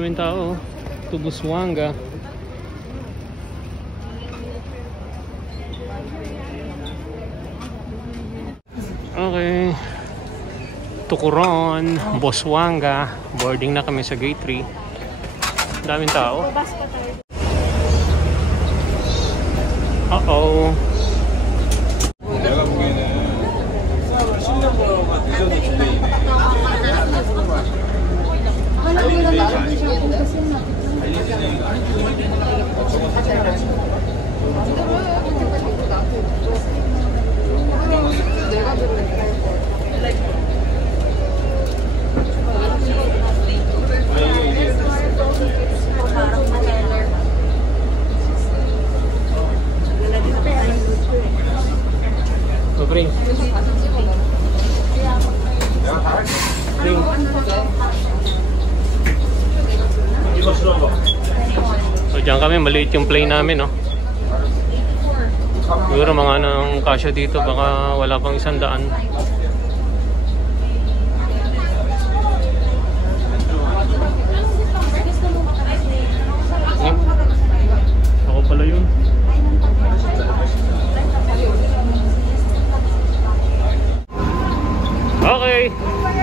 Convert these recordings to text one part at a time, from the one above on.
daming tao to Busuanga. Okay, Tukuron, Busuanga. Boarding na kami sa gate 3. Daming tao. Uh-oh. So dyan kami, maliit yung plane namin, no? Siguro mga anong kasya dito, baka wala pang 100. Ako pala yun. Okay,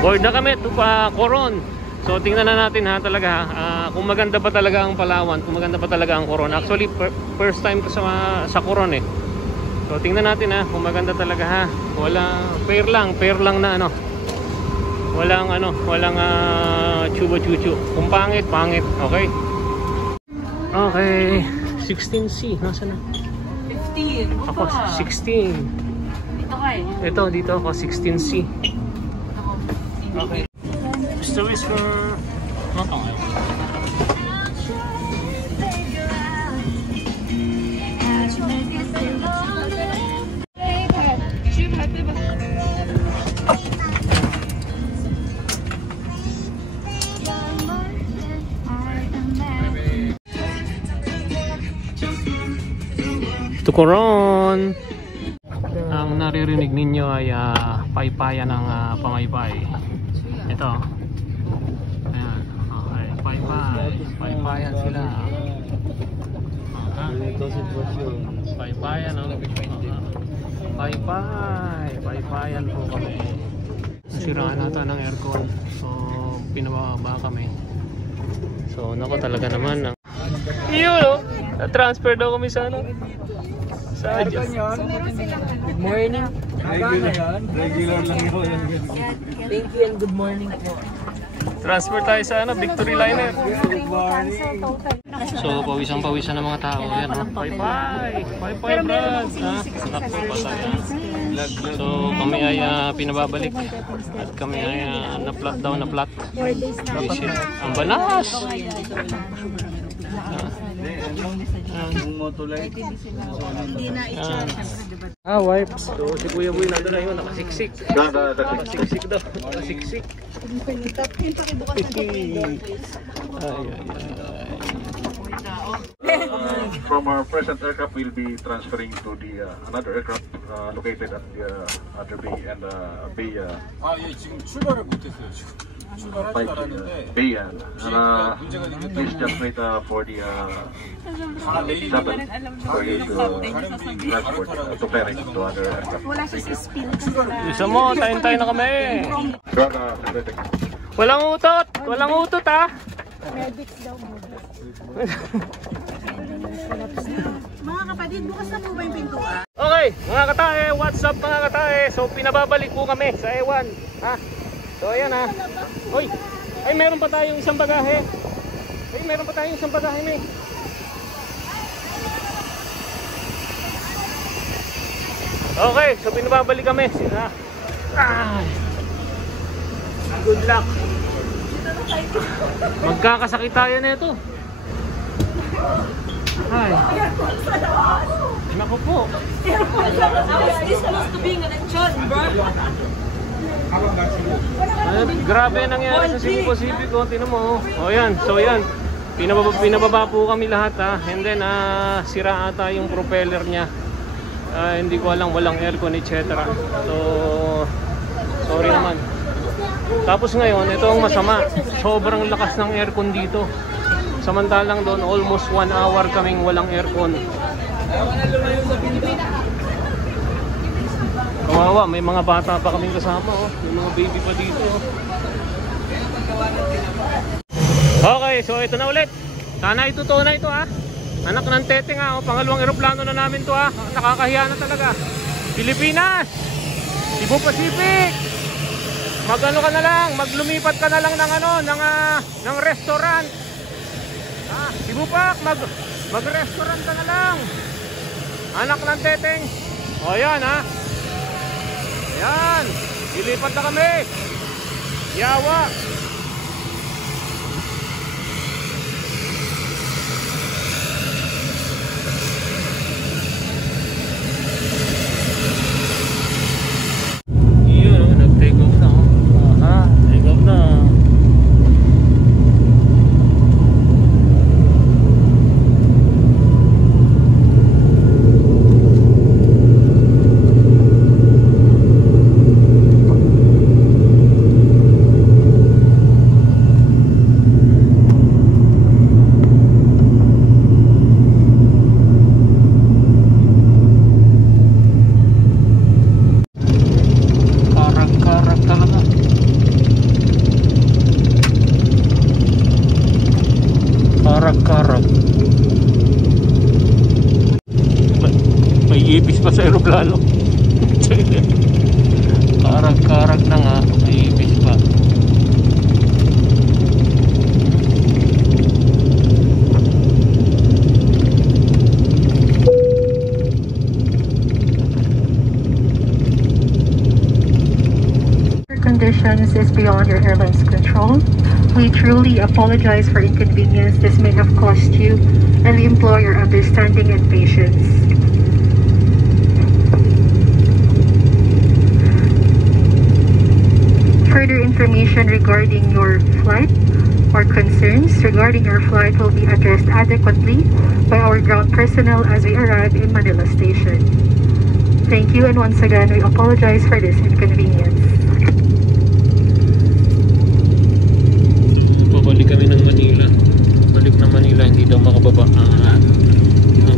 board na kami to Coron. So tingnan na natin ha talaga kung maganda pa talaga ang Palawan, kung maganda pa talaga ang Coron. Actually first time ko sa Coron eh. So tingnan natin ha kung maganda talaga ha. Wala fair lang na ano. Walang chuba-chuchu. Kung pangit, okay? Okay, 16C, nasa na? 15. Ako 16. Dito ka eh. Dito ako 16C. Okay. Mr. Whisker. Tukuron. Ang naririnig ninyo ay paypayan ng Pangaybay. Ito. Ayan. Okay. Paypayan sila. Paypayan, no? Paypayan po kami. Nasiraan nata ng aircon. So, pinababa kami. So, nako talaga naman. Yun, no? Na-transfer daw kami sa ano? Sa Adjust. Good morning. Regular lang yun. Thank you and good morning po. Transfer tayo sa ano, Victory Liner. Good morning. So, pawisan ng mga tao. Yan, no? Bye-bye, Brad. So, kami ay pinababalik. At kami ay na-flat daw, na-flat. Ang banas! Wipes. So, si Kuya Boy nandun na yun, nakasiksik. Nakasiksik daw, nakasiksik. From our present aircraft, we'll be transferring to the another aircraft located at the other bay and bay. 예, 지금 출발을 못했어요. 지금. 출발하지 않았는데. Bay and please just wait for the shuttle for you to transport to ferry to other aircraft. Wala siya sa spill. Isa mo, tayo na kami. Walang utot ha. Medics daw mo. Mga kapatid, bukas na po ba yung pintuan? Okay, mga katae, what's up mga katae? So pinababalik po kami sa Ewan, ha? So ayan ha. Uy, ay meron pa tayong isang bagahe. May. Okay, so pinababalik kami. Good luck. Magkakasakit tayo na ito. Hi. Naku po. This supposed to be an action, bro. Grabe nangyari sa Cebu Pacific. Tinan mo. O yan. So yan. Pinababa po kami lahat ha. And then sira ata yung propeller niya. Hindi ko alam, walang aircon etc. So sorry naman. Tapos ngayon, ito ang masama. Sobrang lakas ng aircon dito. Samantalang doon, almost 1 hour kaming walang aircon. Kawawa, may mga bata pa kaming kasama, oh. May mga baby pa dito, oh. Okay, so ito na ulit. Sana itutuo na ito, ha. Anak ng tete nga, oh. Pangalawang eroplano na namin to, ha. Nakakahiya na talaga. Pilipinas, Cebu Pacific. Magano ka na lang, maglumipat ka na lang ng ano, ng restaurant. Ah, Cebu Pac, mag-restaurant ka na lang. Anak ng teteng. O yan, ha. Yan, ilipat na kami. Yawa. Karak-karak. May ipis pa sa aeroplano. Karak-karak na nga, may ipis pa. Conditions is beyond your airline's control. We truly apologize for inconvenience this may have caused you, and we implore your understanding and patience. Further information regarding your flight or concerns regarding your flight will be addressed adequately by our ground personnel as we arrive in Manila Station. Thank you, and once again, we apologize for this inconvenience. Balik kami ng Manila. Balik ng Manila, hindi daw makababa ang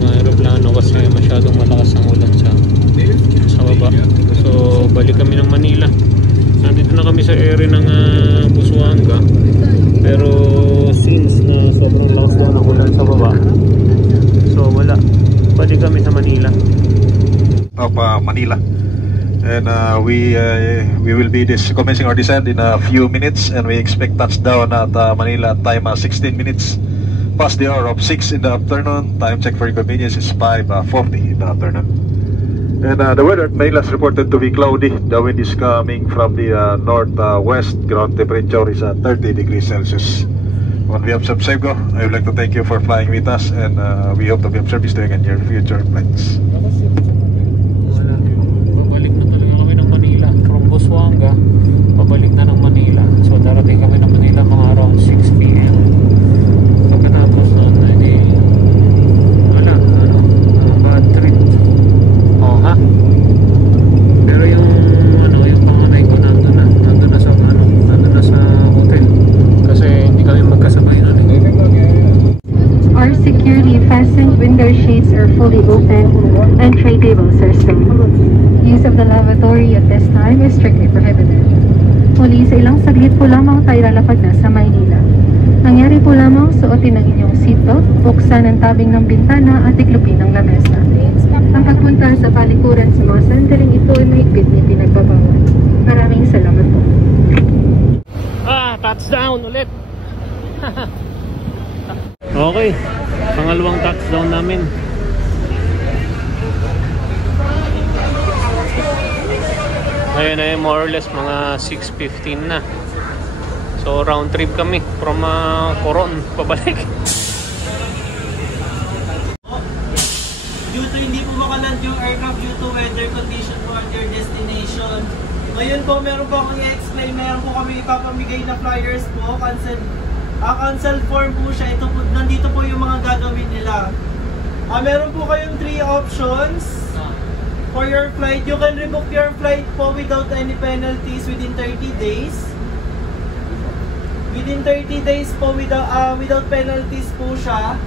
aeroplano kasi masyadong malakas ang ulan sa baba. So balik kami ng Manila. Nandito na kami sa area ng Busuanga, pero since na sobrang lakas daw ng ulan sa baba, so wala, balik kami sa Manila. Manila. And we will be commencing our descent in a few minutes, and we expect touchdown at Manila at time 16 minutes past the hour of 6 in the afternoon. Time check for inconvenience is 5:40 in the afternoon. And the weather at Manila is reported to be cloudy. The wind is coming from the northwest. Ground temperature is 30 degrees Celsius. On behalf of Subsego, I would like to thank you for flying with us, and we hope to be of service to you in your future flights. Busuanga, pabalik na ng Manila. So darating kami ng Manila mga around 6 PM. Pagkatapos nun, wala, bad trip. Oh, ha? Pero yung panganay ko nandun na sa hotel. Kasi hindi kami magkasabay nun. Our securely fastened window shades are fully open and tray tables are stowed. Use of the lavatory at this time is strictly prohibited. Muli, sa ilang saglit po lamang tayo lalapad na sa Maynila. Nangyari po lamang suotin ang inyong seatbelt, buksan ang tabing ng bintana at tiklupin ang lamesa. Ang pagpunta sa palikuran sa mga sandaling ito ay mahigpit na pinagbabawal. Maraming salamat po. Touchdown ulit. Okay, pangalawang touchdown namin. Ngayon ay more or less mga 6:15 na. So round trip kami from Coron pabalik. Due to hindi po makaland yung aircraft due to weather condition po at your destination. Ngayon po meron po akong i-explain. Meron po kami ipapamigay na flyers po. Cancel form po siya. Ito po, nandito po yung mga gagawin nila. Meron po kayong 3 options for your flight. You can rebook your flight po without any penalties within 30 days. Within 30 days po, without penalties po siya.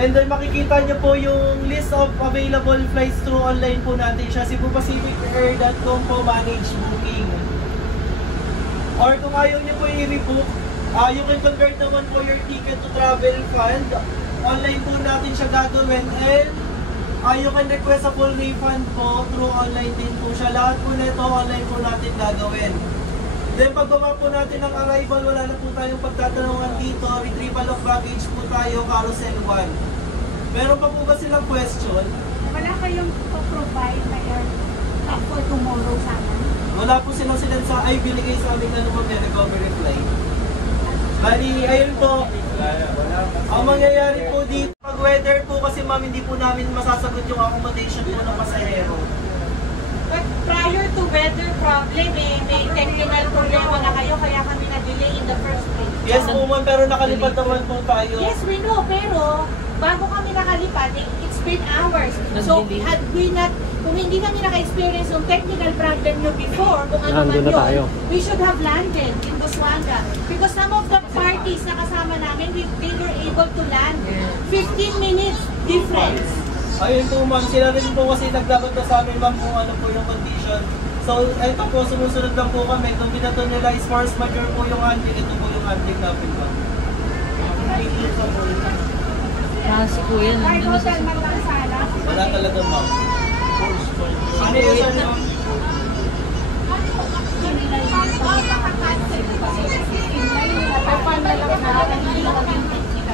And then makikita niyo po yung list of available flights through online po natin siya. CebuPacificAir.com po, manage booking. Or kung ayaw niyo po i-rebook, you can convert naman po your ticket to travel fund. Online po natin siya gagawin. And you can request a full refund po through online din po siya. Lahat po nito online po natin gagawin. Then paggawa po natin ng arrival, wala na po tayong pagtatanungan dito. Retrieval of baggage po tayo, carousel 1. Meron pa po ba silang question? Wala kayong provide na air for tomorrow sana? Wala po silang sinansa ay binigay sa amin na naman may recovery flight. Bali, ayun po. Ang mangyayari po dito, pag weather po kasi ma'am, hindi po namin masasagot yung accommodation po ng pasahero. But prior to weather problem, may technical problema na kayo, kaya kami na-delay in the first place. Yes po ma'am, pero nakalipad naman po tayo. Yes, we know, pero bago kami nakalipad, it's been hours. So, had we not, kung hindi kami naka-experience ng technical problem nyo before, kung ano man yun, we should have landed in Busuanga. Because some of the parties na kasama namin, they were able to land 15 minutes difference. Ayun po ma'am, sila rin po kasi nagdapat na sa amin ma'am kung ano po yung condition. So, ito po, sumusunod lang po kami. Kung binato nila is force majeure po yung handling, ito po yung handling namin ma'am. Kasi po yan. Kahit hotel man lang sana. Wala talaga ma'am. Ano yun sa inyo?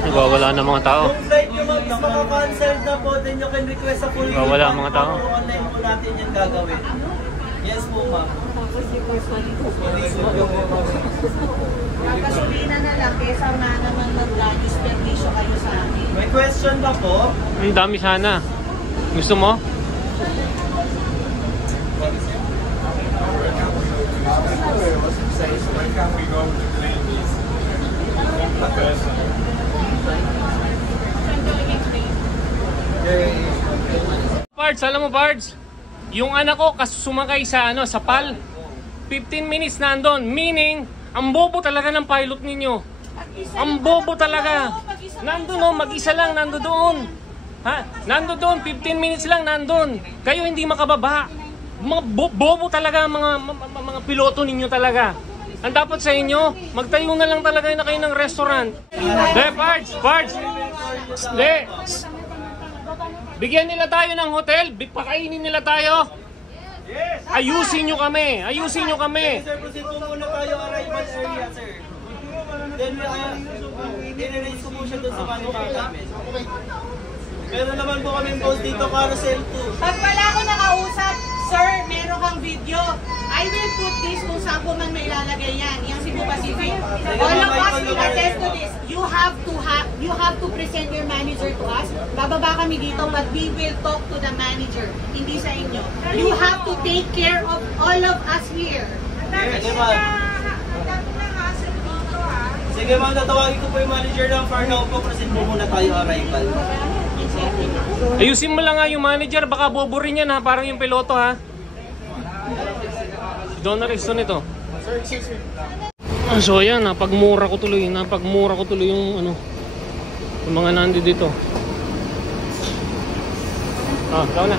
Nagwawala na mga tao. Kung flight nyo ma'am is maka-cancel na po, then you can request a full refund. Wala ang mga tao. Online po natin yung gagawin. Yes po ma'am. Gasolina na lang, kesa na naman mag-lagis permisyo kayo sa amin. May question ba po? Ang dami sana. Gusto mo? Pards, alam mo Pards? Yung anak ko sumakay sa sa PAL. 15 minutes nandun. Meaning, ang bobo talaga ng pilot ninyo. Ang bobo talaga. Nandun mag-isa lang, nandun doon. Ha? Nandun doon, 15 minutes lang nandun. Kayo hindi makababa. Mga bobo talaga mga piloto ninyo talaga. Ang dapat sa inyo, magtayo na lang talaga na kayo ng restaurant. Pards! Bigyan nila tayo ng hotel, pakainin nila tayo. Ayusin nyo kami. Sir, proceed po muna tayo arrival area, sir. Then, i-release ko po siya doon sa manager namin. Meron naman po kami post dito, carousel 2. Pag wala ako nakausap, sir, meron kang video. I will put this kung saan ko man may ilalagay yan. Yung Cebu Pacific. All of us will attest to this. You have to present your manager to us. Bababa kami dito, but we will talk to the manager. Hindi sa inyo. You have to take care of all of us here. Sige ma'am. Sige ma'am, natawagin ko po yung manager ng Farnao po. Proceed po muna tayo arrival. Ayusin mo lang nga yung manager, baka bobo rin yan ha, parang yung piloto ha. Donald Exton ito. So ayan, napagmura ko tuloy yung yung mga nandi dito. Ikaw na.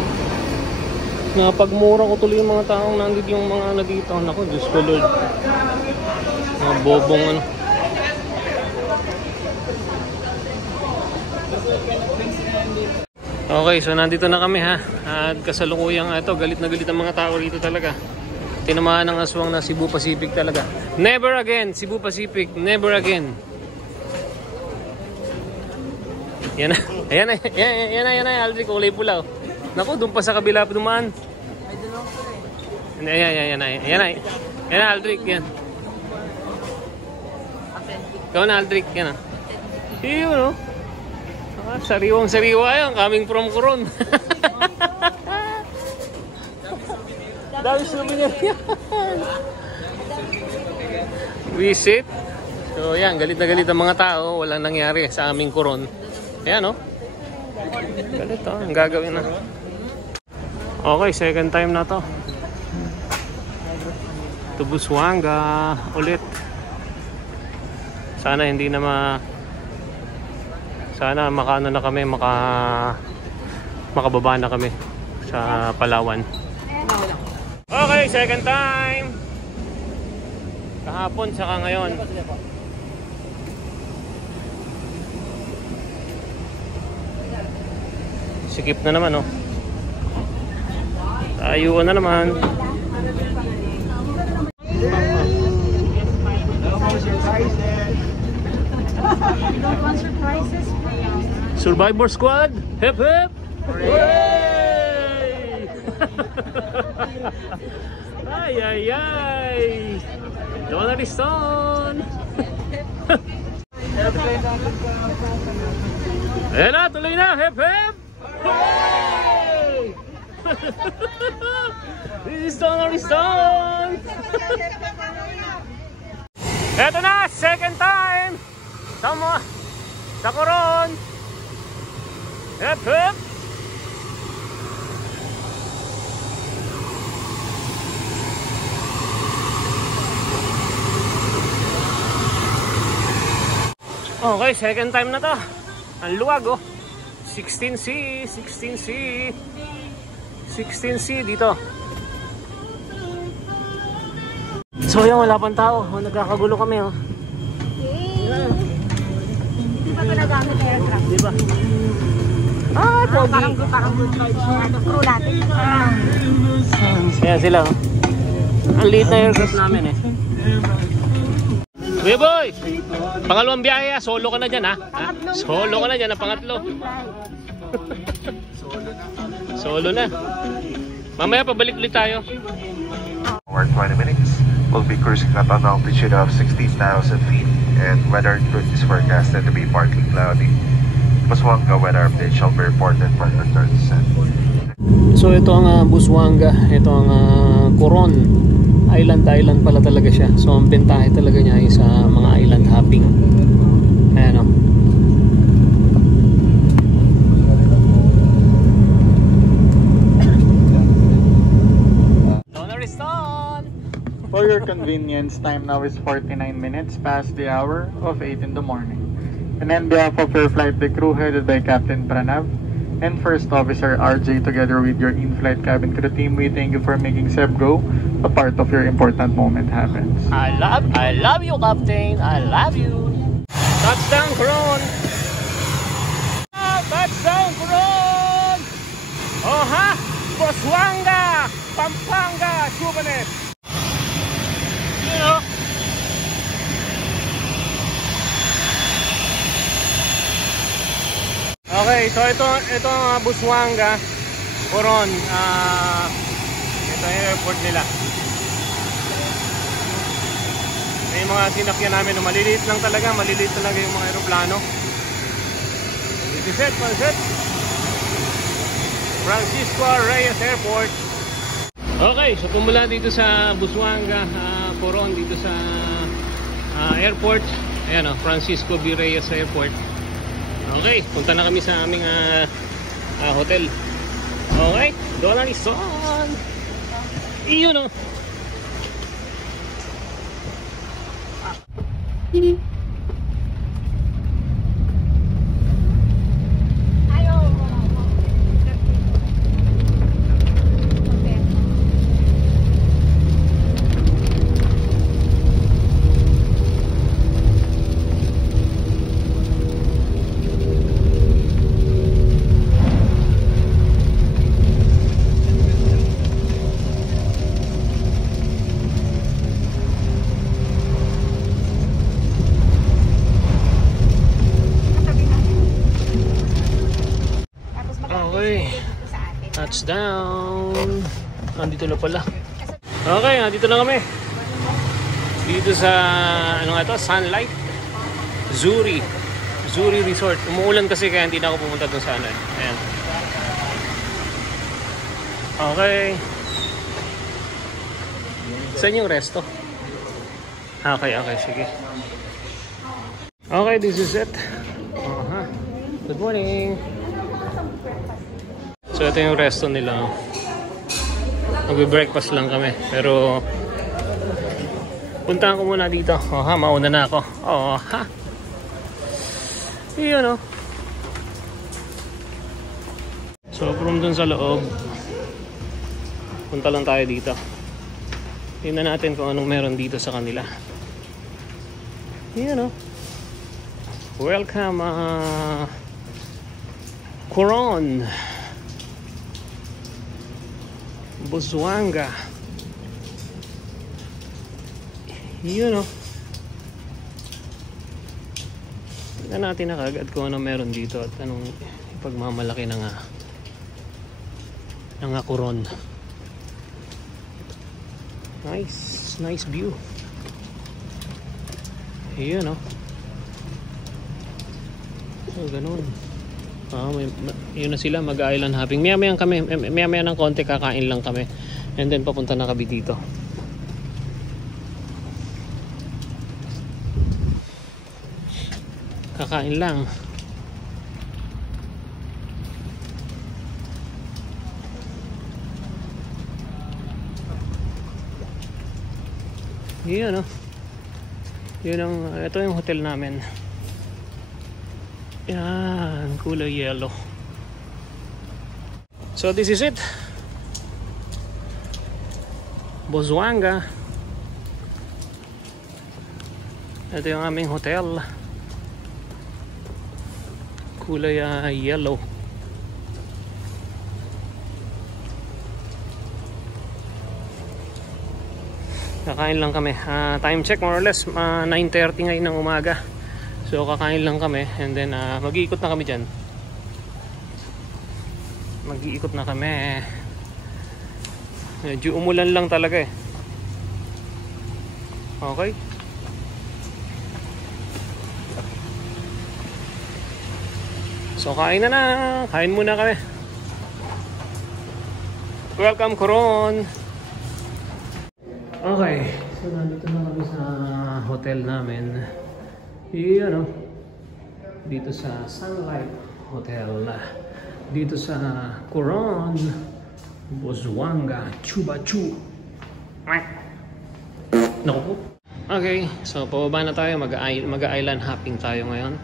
Napagmura ko tuloy yung mga taong nandito, yung mga nandito. Naku, Diyos ko Lord. Mga bobong Okay, so nandito na kami ha. At kasalukuyang ito, galit na galit ang mga tao rito talaga. Tinamaan ng aswang na Cebu Pacific talaga. Never again, Cebu Pacific, never again. Yan na, Aldrich, kulay pula. Naku, doon pa sa kabila dumaan. Yan na, Aldrich, yan. Ikaw na, Aldrich, yan na. Yun, no? Sariwang-sariwa yan, coming from Coron. Dami souvenir yan. Visit. So yan, galit na galit ang mga tao. Walang nangyari sa aming Coron. Ayan, no? Galit, oh. Ang gagawin na. Okay, second time na to. To Busuanga ulit. Sana hindi na sana makaano na kami, makababa na kami sa Palawan. Okay, second time. Kahapon saka ngayon. Sikip na naman, oh. Ayuan na naman. Survivor Squad, hip hip! Hooray! Ay ay ay! Donald Stone! Ayan na, tuloy na, hip hip! Hooray! This is Donald Stone! Eto na, second time! Sa Coron! Hip hip! Okay, second time na to. Ang luwag, oh. 16C, 16C. 16C dito. So yan, wala pang tao. Nagkakagulo kami, oh. Di ba ito nagamit aircraft? Di ba? Ah, pogi. Parang good vibes yung crew natin. Ayan sila, oh. Ang liit na aircraft namin, eh. Kuya boy! Pangalawang biyahe, ha? Solo ka na dyan, ha? Solo ka na dyan, ang pangatlo. Solo na. Mamaya pabalik ulit tayo. For 20 minutes, we'll be cruising at an altitude of 16,000 feet and weather is forecasted to be partly cloudy. Busuanga weather update shall be reported for the third set. So ito ang Busuanga, ito ang Coron. Island pala talaga siya. So ang bentahe talaga niya ay sa mga island hopping. Ayan, oh. For your convenience, time now is 49 minutes past the hour of 8 in the morning. And on behalf of your flight, the crew headed by Captain Pranav and First Officer RJ, together with your in-flight cabin crew team, we thank you for making SebGo a part of your important moment happens. I love you, Captain. I love you. Touchdown, Coron. Touchdown, Coron. Oh ha, Busuanga, Pampanga, Subanet. You know. Okay, so ito ang Busuanga, Coron. Ito yung airport nila. May mga sinakyan namin na maliliit lang talaga, yung mga aeroplano. This is it, Francisco Reyes Airport. Okay, so pumula dito sa Busuanga, Coron, dito sa airport. Ayan, Francisco B. Reyes Airport. Okay, punta na kami sa aming hotel. Okay, Donald Stone. Iyon, oh. Touchdown. Nandito na pala. Okay, nandito na kami. Dito sa ano nga ito? Sunlight Zuri Resort. Umuulan kasi kaya hindi na ako pumunta doon sa ano. Ayan. Okay. Saan yung resto? Okay, sige. Okay, this is it. Good morning. So ito yung resto nila. Magbe-breakfast lang kami. Pero Puntahan ko muna dito. Oh ha, mauna na ako. Oh ha. Yun oh. So from dun sa loob, punta lang tayo dito. Tingnan natin kung anong meron dito sa kanila. Yun oh. Welcome Coron Busuanga. Yun oh. Tingnan natin na kagad kung ano meron dito at anong ipagmamalaki ng Coron. Nice view. Yun oh. So ganun. Yun na sila, mag-island hopping. Maya-maya ng konti, kakain lang kami. And then papunta na kami dito. Kakain lang. Yun, no? Ito yung hotel namin. Yan, kulay yellow. So this is it. Busuanga. Ito yung aming hotel. Kulay yellow. Kakain lang kami. Time check more or less 9:30 ngayon ng umaga. So kakain lang kami and then mag-iikot na kami dyan. Mag-iikot na kami. Medyo umulan lang talaga eh. Okay. So kain na. Kain muna kami. Welcome Coron. Okay. So nandito na kami sa hotel namin. Yun, dito sa Sunlight Hotel, dito sa Coron Busuanga, Chubachu. Naku po. Okay, so pababa na tayo. Mag-island hopping tayo ngayon.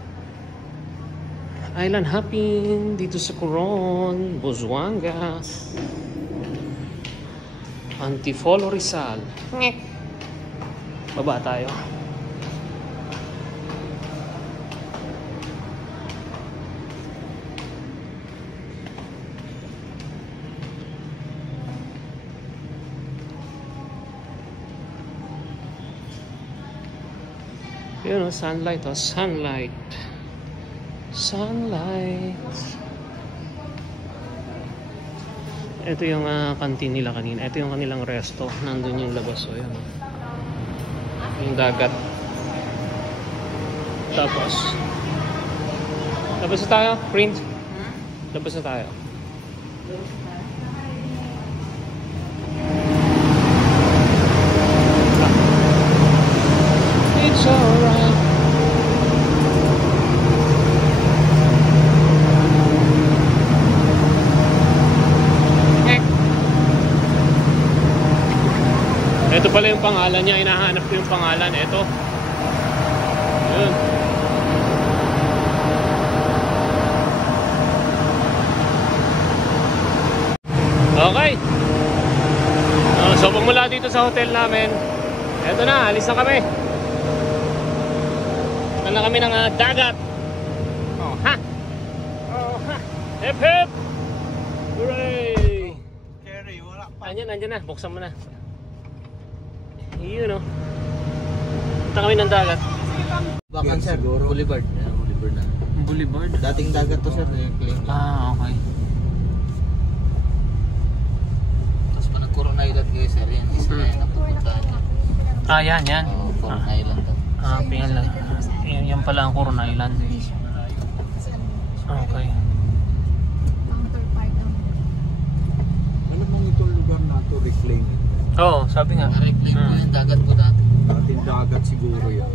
Island hopping dito sa Coron Busuanga, Antipolo Rizal. Baba tayo. Yun, sunlight, sunlight. Ito yung kantin nila kanina. Ito yung kanilang resto. Nandun yung labas. So, yun. Yung dagat. Tapos labas na tayo, print. Labas na tayo. It's alright. Ito pala yung pangalan niya. Hinahanap ko yung pangalan. Ito. Yun. Okay. So pagmula dito sa hotel namin, eto na, alis na kami. Na kami ng dagat. Oh ha. Oh ha. Hip hip. Hooray. Kerry, wala pa. Andyan na, buksan mo na. Yun, no. Punta kami ng dagat. Bakan sir, Boulevard. Boulevard na. Boulevard? Dating dagat to sir, claim. Okay. Tapos pa nag-Coron Island kayo sir, yan. Isa na yung napupuntahan. Yan. Oo, Coron Island to. Pingal. Yan pala ang Coron Island. Okay. Ano bang itong lugar na ito reclaim? Oo, sabi nga. Na-reclaim po yung dagat po dati. Dating dagat siguro yan.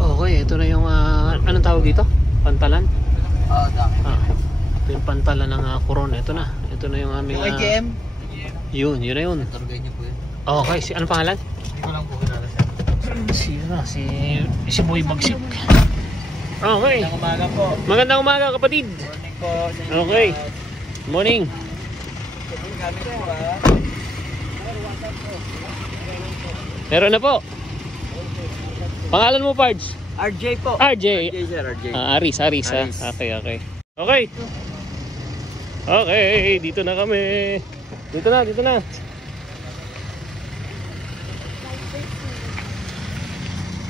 Okay, ito na yung anong tawag dito? Pantalan? Oo, dami. Ito yung pantalan ng Coron. Ito Ito na yung aming... Yung IGM? Yun na yun. Targay niyo po yun. Okay, ano pangalan? Hindi ko lang po kilala siya. Si Boy Bagsik. Okay. Magandang umaga po. Magandang umaga, kapatid. Morning po. Okay. Morning. Kami po ha. Meron na po. Pangalan mo, Pards? RJ po. RJ. RJ sir, RJ. Aris. Okay. Okay, dito na kami. Dito na.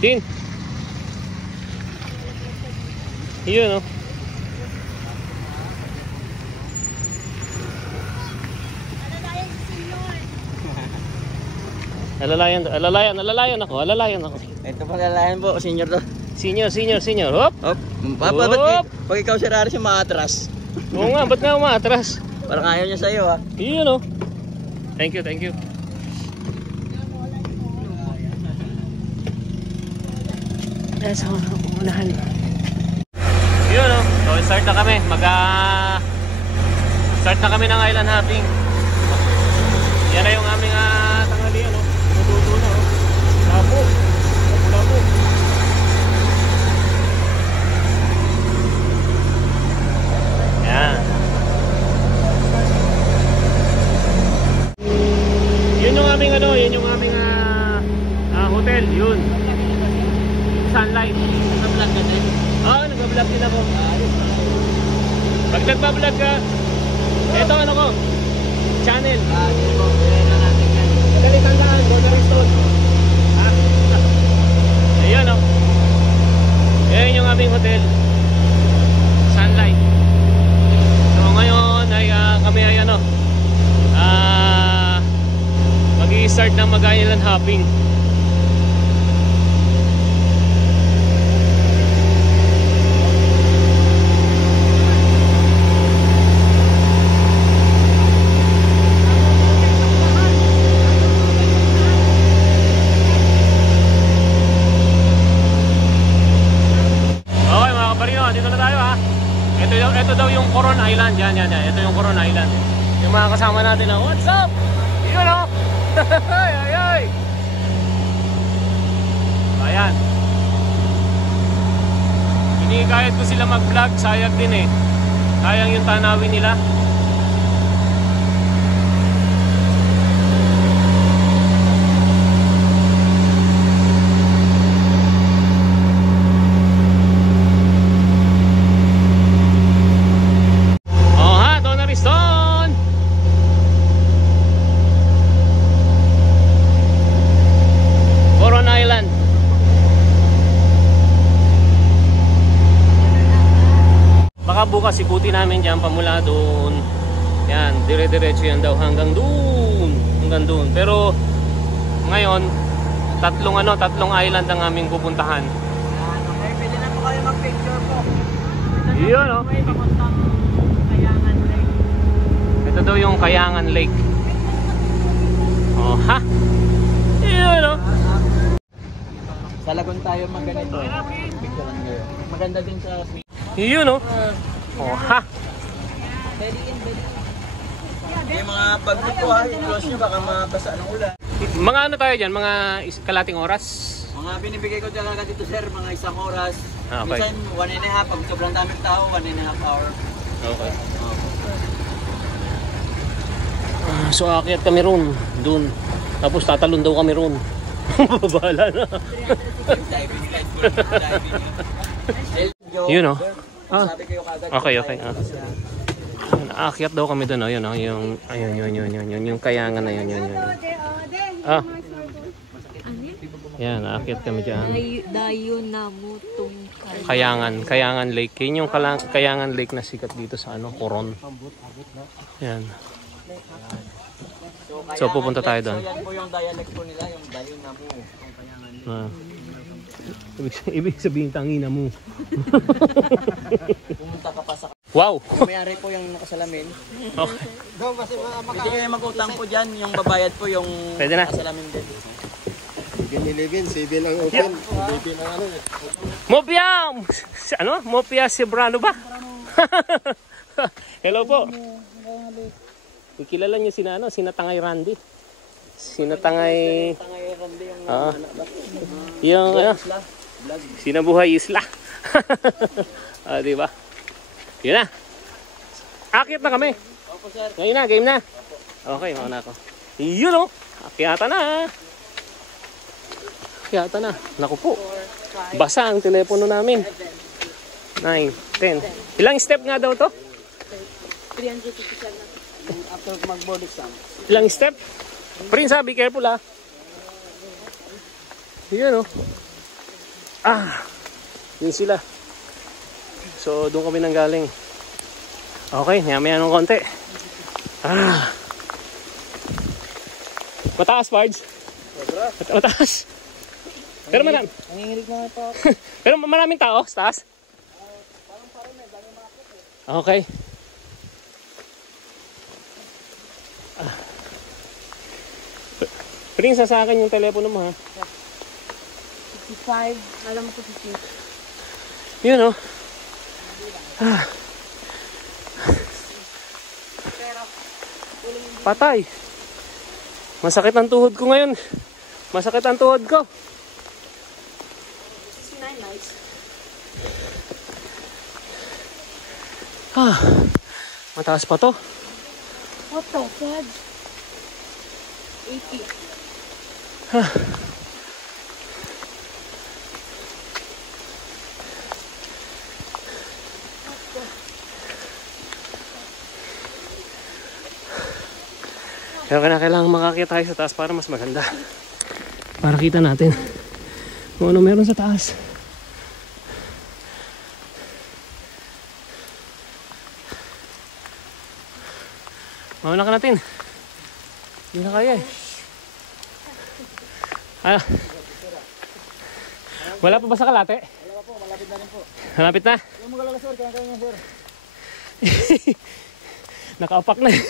Tin. Yun, no? Alalayan ako. Ito po lalayan po, senior to. Senior. Hop. Hop. Papa, Hop. pag ikaw si Rari siya maatras. Oo nga, ba't nga umaatras? Parang ayaw niya sa'yo ha. Yun, no? Thank you. Nasa unahan. Yun, no? So, start na kami. Start na kami ng island hopping. Yan na yung aming tanghalian, no? Tumututo na, no? Labo. Yan. Yun yung aming hotel, yun. Sunlight. Nag-vlog ka din? Oo, nag-vlog din ako. Pag nagpa-vlog ka, eto ko, channel. Hindi po, kaya na natin yan. Magaling tandaan, Bonnery Stone. Ayan, o. Yan yung aming hotel. Sunlight. So ngayon ay kami ay mag-i-start ng mag-island hopping. Ito daw yung Coron Island. Yan. Ito yung Coron Island. Yung mga kasama natin na, what's up? Yun o. Ay. Ayan. Inikahit ko sila mag-vlog. Sayang din eh. Sayang yung tanawin nila. Bukas ikutin namin dyan pamula doon. Yan, dire-diretso yan daw hanggang doon. Pero ngayon tatlong island ang aming pupuntahan. Okay, pwede na po kayo mag-picture po. Yun, no? Ito daw yung Kayangan Lake. Oh, ha? Yun, no? Sa Lagun tayo magganito. Picturean kayo. Maganda din sa... Yun, no? Oh, ha? Yung mga pagbubuhay, i-close nyo baka mabasa ng ulan. Mga tayo dyan? Mga kalating oras? Mga binibigay ko talaga dito sir, mga 1 oras. Okay. Minsan 1.5, pag sobrang daming tao, 1.5 hour. Okay. So aakyat kami ron, dun. Tapos tatalon daw kami ron. Bahala na. Yun, no? Okay. Aakyat daw kami doon, yun, yung Kayangan na yun. Yan, aakyat kami dyan. Dayon na mo tong Kayangan Lake. Yun yung Kayangan Lake na sikat dito sa Coron. Yan. So pupunta tayo doon. Yan po yung dialect po nila, yung dayon na mo. Ibig sabihin tangina mo. Pumunta ka pa sa... Wow! Yung mayari po yung nakasalamin. Okay. Pwede kayo mag-utang po dyan, yung babayad po yung pwede na. nakasalamin din. 7-Eleven, 7 ang open. Mopia! Mopia Cebrano ba? Hello po. kilala niyo sina Tangay Randy. Sina Tangay Randy yung Sinabuhay Isla. Di ba? Yun na. Akit na kami. Opo, sir. Ngayon na, game na. Okay, mauna ako. Yun o. Akyata na. Akyata na. Naku po. Basa ang telepono namin. 9, 10. Ilang step nga daw to? 357. After mag-board exam. Ilang step? Prince, be careful ha. Yun o. Yun sila. So, doon kami nanggaling. Okay, maya-maya ng konti. Mataas, Pards. Mataas. Pero marami. Nanginginig na po. Pero maraming tao sa taas. Okay. Prince, sa akin yung telepono mo ha. 55. Alam mo ko 50. Yun o. Patay. Masakit ang tuhod ko ngayon. Masakit ang tuhod ko. 69 nights. Mataas pa to. What the fuck? 80. Kaya kailangan makakita tayo sa taas para mas maganda. Para kita natin kung ano meron sa taas. Mauna ka natin. Hindi na kaya eh. Wala pa ba sa kalate? Wala po, malapit na rin po. Malapit na? Yung mag-alala, sir, kaya niya, sir. Nakaupak na eh.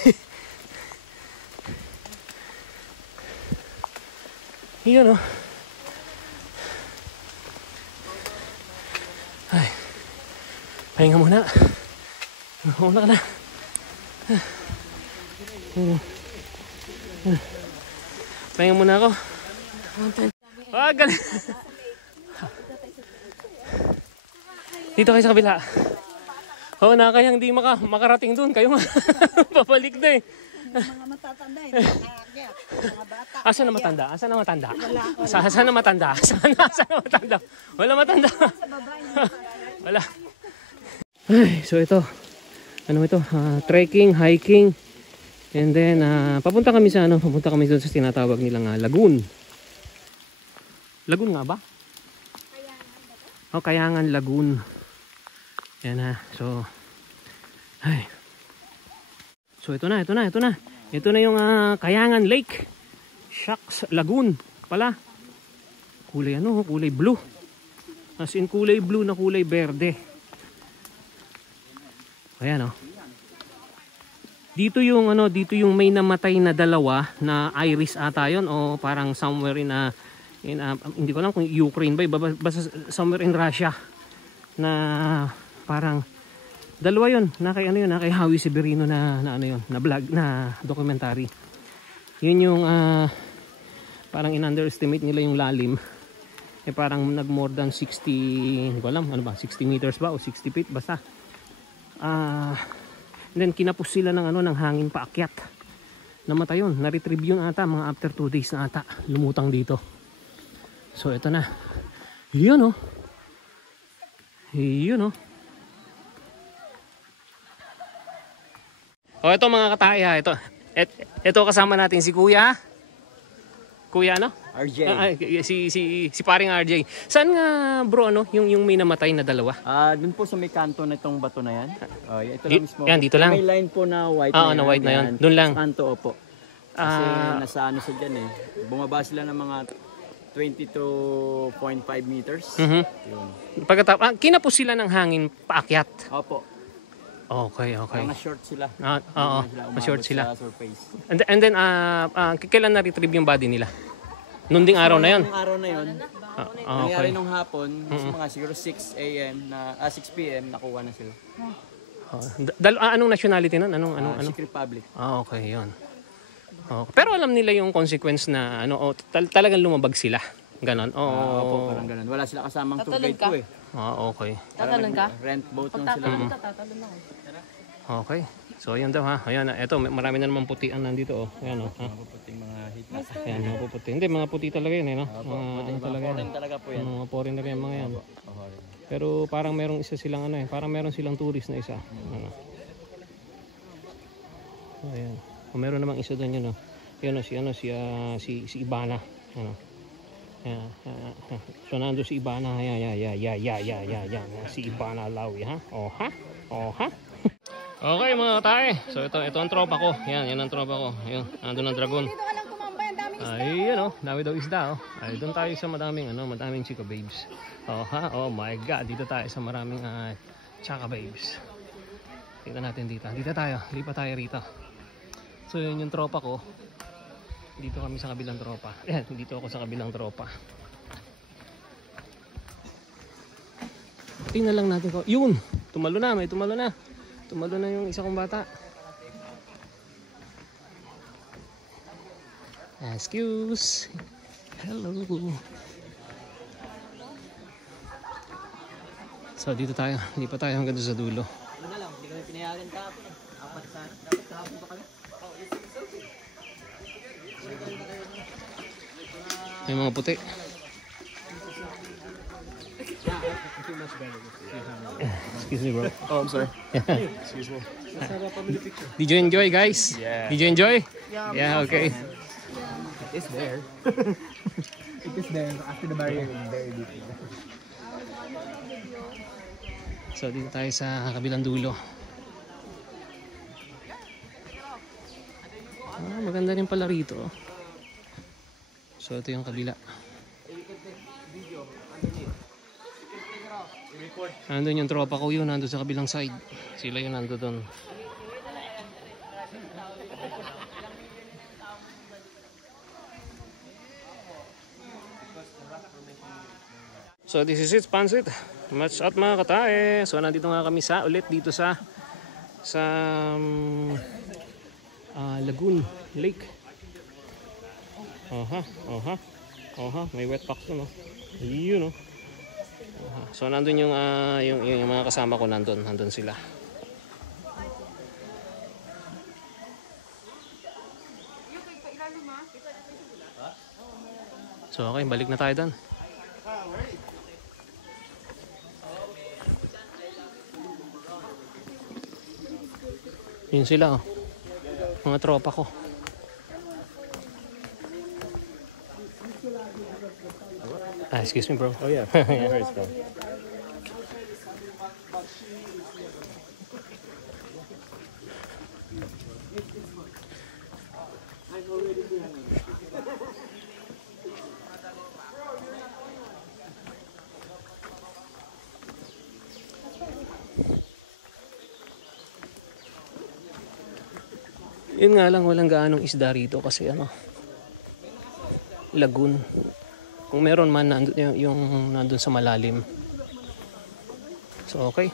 Yun o. Ay. Pahinga muna. Mauna ka na. Pahinga muna ako. Galing. Dito kayo sa kabila. Na kayang di makarating dun. Kayo nga. Babalik na eh. Mga matatanda eh. Mga bata. Asan na matanda? Asan na matanda? Asan na matanda? Asan na matanda? Wala matanda. Wala. Ay, so ito. Ano ito? Trekking, hiking. And then papunta kami sa papunta kami doon sa tinatawag nilang lagoon. Lagoon nga ba? Kayangan Lagoon. Yan ha. So ay. So ito na. Ito na yung Kayangan Lake. Shucks Lagoon pala. Kulay kulay blue. As in kulay blue na kulay berde. Ayan oh. Dito yung may namatay na dalawa na iris ata yun o parang somewhere in hindi ko lang kung Ukraine ba, basta somewhere in Russia na parang dalawa yun na kay na kay Howie Severino na vlog na documentary. Yun yung parang in-underestimate nila yung lalim. Parang nag more than 60, hindi ko alam, 60 meters ba o 60 feet basta. Then kinapos sila ng hangin paakyat. Namatay yun, na-retrieve yun ata mga after 2 days na ata lumutang dito. So ito na. Yun oh. Ito mga katay ha, ito kasama natin si Kuya. Kuya RJ. Si paring RJ. Saan nga bro yung may namatay na dalawa? Doon po sa may kanto na itong bato na yan. Ito lang mismo. Yan dito lang. May line po na white na white na yan. Doon lang. Sa kanto opo. Kasi nasa sa dyan eh. Bumaba sila ng mga 22.5 meters. Yun. Pagkatapos kinapos sila ng hangin paakyat. Opo. Okay. Mga short sila. Short sila. And then kailan na-retrieve yung body nila? Noong ding araw na yun? Noong araw na yun. Nangyari nung hapon, mga siguro 6 p.m. nakuha na sila. Anong nationality nun? Anong? Czech Republic. Okay, yun. Okay. Pero alam nila yung consequence na talagang lumabag sila. Ganon. Opo, parang ganon. Wala sila kasamang tour guide ko eh. Okay. Tatalon ka? Rent boat lang sila. Tatalon ako. Okay. So, yan daw ha. Ayan, eto, marami na naman putian nandito. Ayan o. Puting mga hita. Ayan, mga puputi. Hindi, mga puti talaga yun eh, no? Mga talaga yan. Talaga po yan. Mga foreigner yan, mga yan. Pero parang merong isa silang parang meron silang tourist na isa. Ayan. Meron namang isa doon yun, no? Yun, si Ibana. So, nando si Ibana. Si Ibana Lawi, ha? Ha? Okay, mga tae. So, ito ang tropa ko. Yan ang tropa ko. Ayun, nandun ang dragon. Dito ka lang tumambay, ang daming isda. Ayun, dami daw isda, Ay, doon tayo sa madaming chika babes. Oh my god, dito tayo sa maraming chaka babes. Tingnan natin dito. Dito tayo, lipat tayo rito. So, yun yung tropa ko. Dito kami sa kabilang tropa. Dito ako sa kabilang tropa. Tingnan lang natin ko. Yun! Tumalo na, may tumalo na. Tumalo na yung isa kong bata. Excuse. Hello. So dito tayo. Hindi pa tayo hanggang sa dulo. Ano na lang, hindi kami pinayagan kahapon eh. Dapat kahapon pa kami. May mga puti. Excuse me, bro. Oh, I'm sorry. Excuse me. Did you enjoy, guys? Yeah. Did you enjoy? Yeah, okay. It's there. It is there after the barrier in very deep. So dito tayo sa kabilang dulo. Maganda rin pala rito. So ito yung kabila. Nandun yung tropa ko yun, nandun sa kabilang side. Sila yun nandun doon. So this is it, Pansit. Match out mga katae. So nandito nga kami ulit dito sa Lagoon Lake. May wet pack doon, Yun, So nandun yung mga kasama ko nandun sila. So okay, balik na tayo doon. Yun sila, mga tropa ko. Excuse me, bro. Oh yeah. Where is bro? Yun nga lang, walang gaanong isda rito kasi lagoon. Kung meron man, yung nandun sa malalim. So, okay.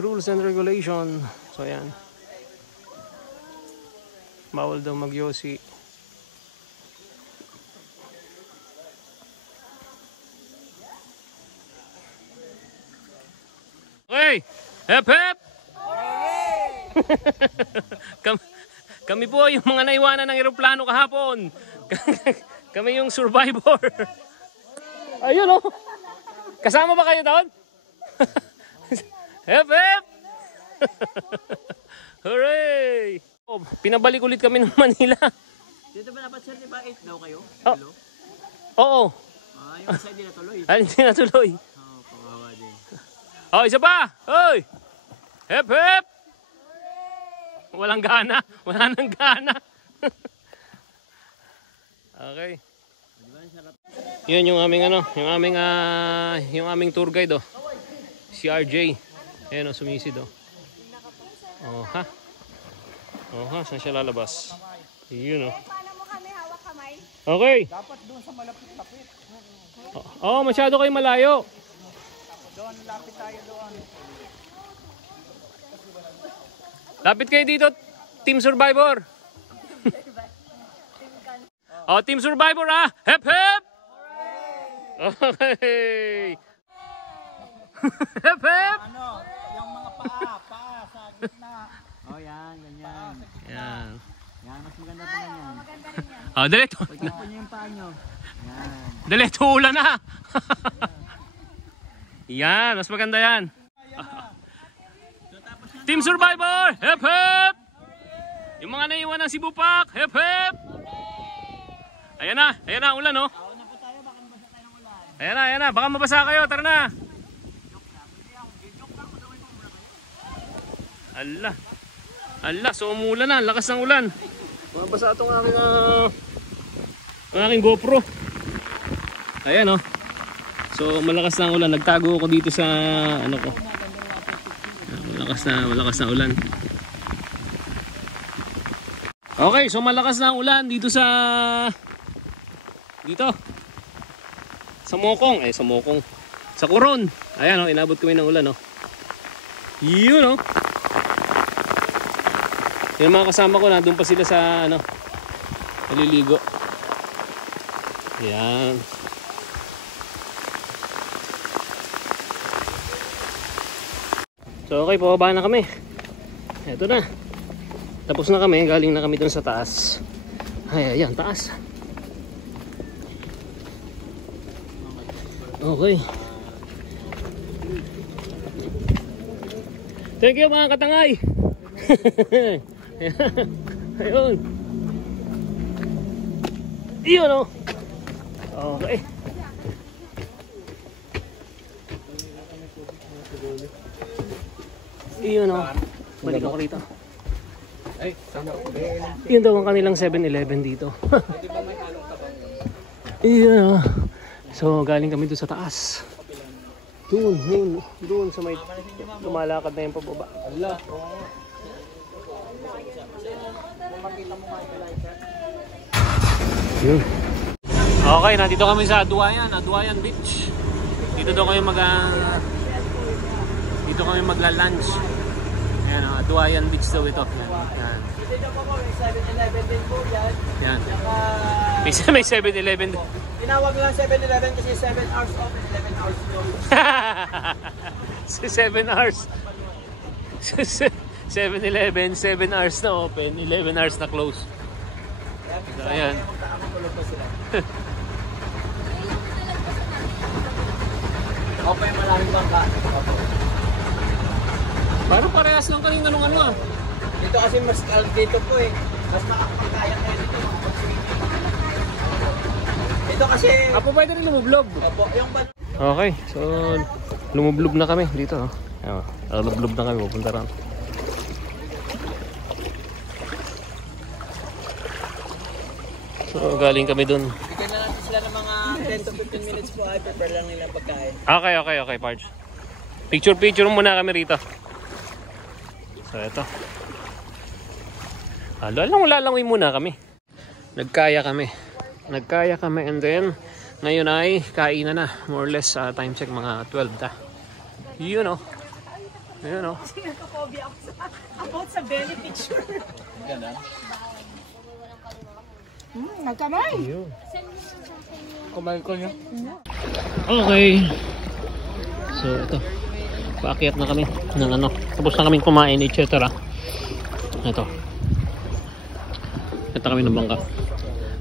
Rules and regulation. So, yan. Bawal daw magyosi. Okay! Hep hep! Kami po yung mga naiwanan ng eroplano kahapon. Kami yung survivor. Ayun Kasama ba kayo doon? Hep hep! Hooray! Pinabalik ulit kami ng Manila. Dito ba dapat certified daw kayo? Oo. Yung side din natuloy. Hindi natuloy. Pangawa din. Isa pa! Hoy! Hep hep! Walang gana. Wala nang gana. Okay. Yun yung aming yung aming tour guide Si RJ. Ayan sumisid saan siya lalabas? Yun Paano mo kami hawak kamay? Okay. Dapat doon sa malapit-lapit. Masyado kayo malayo. Doon, lapit tayo doon. Lapit kayo dito, Team Survivor. Oh, Team Survivor ah! Hep hep! Okay! Hep hep! Ano, yung mga paa sa gitna. Oh, yan, ganyan. Yan. Yan, mas maganda pa ganyan. Oh, diretso. Pagkakapon niyo yung paa nyo. Yan. Diretso ulan na. Yan, mas maganda yan. Team Survivor! Hep hep! Yung mga naiwan ng Cebu Pack, hep hep! Ayan na, ulan oh. Ayan na, baka mabasa kayo, tara na. Ala, so umulan na, lakas ng ulan. Mabasa itong aking GoPro. Ayan oh. So malakas na ulan, nagtago ako dito sa ano ko. Malakas na ulan. Okay, so malakas na ulan dito sa Mokong, sa Coron. Ayan oh, inabot kami ng ulan oh. Yun oh. Yung mga kasama ko, nandun pa sila sa naliligo. Ayan. So okay, pababa na kami. Eto na. Tapos na kami, galing na kami dun sa taas. Ay, ayan, taas. Okay. Thank you mga katangay. Ayun. Iyon o. Okay. Iyon o. Balik ako rito. Iyon daw ang kanilang 7-Eleven dito. Iyon o. So galing kami doon sa taas. Doon sa may lumalakad na yung pababa. Yun. Okay, nandito kami sa Aduayan Beach. Dito kami magla-lunch. Ayan, Aduayan Beach daw ito. Yan. Dito po may 7-Eleven din po yan. Yan. May 7-Eleven din. Tinawag lang 7-Eleven kasi 7 hours off, 11 hours close. 7 hours. 7-Eleven, 7 hours na open, 11 hours na close. So, ayan. Okay, maraming bangka. Parang parehas lang kanina nung ano ah. Dito kasi mas calm dito po eh. Mas makakapagkaya kayo dito. Dito kasi... Apo pwede rin lumublob. Opo, yung okay, so lumublob na kami dito. Lumublob na kami, pupunta rin. So galing kami dun. Bigyan na natin sila ng mga 10 to 15 minutes po ay prepare lang nila pagkain. Okay, Pards. Picture muna kami rito. So ito. Lalangoy muna kami. Nagkaya kami and then ngayon ay kainan na. More or less time check mga 12 ta. Yun oh. Sinakapobia ako about sa belly picture. Ganda. Nagkamay. Kumain ko niya. Okay. So ito. Paakyat na kami ng ano. Tapos na kami kumain, etc. Ito. Ito kami ng bangka.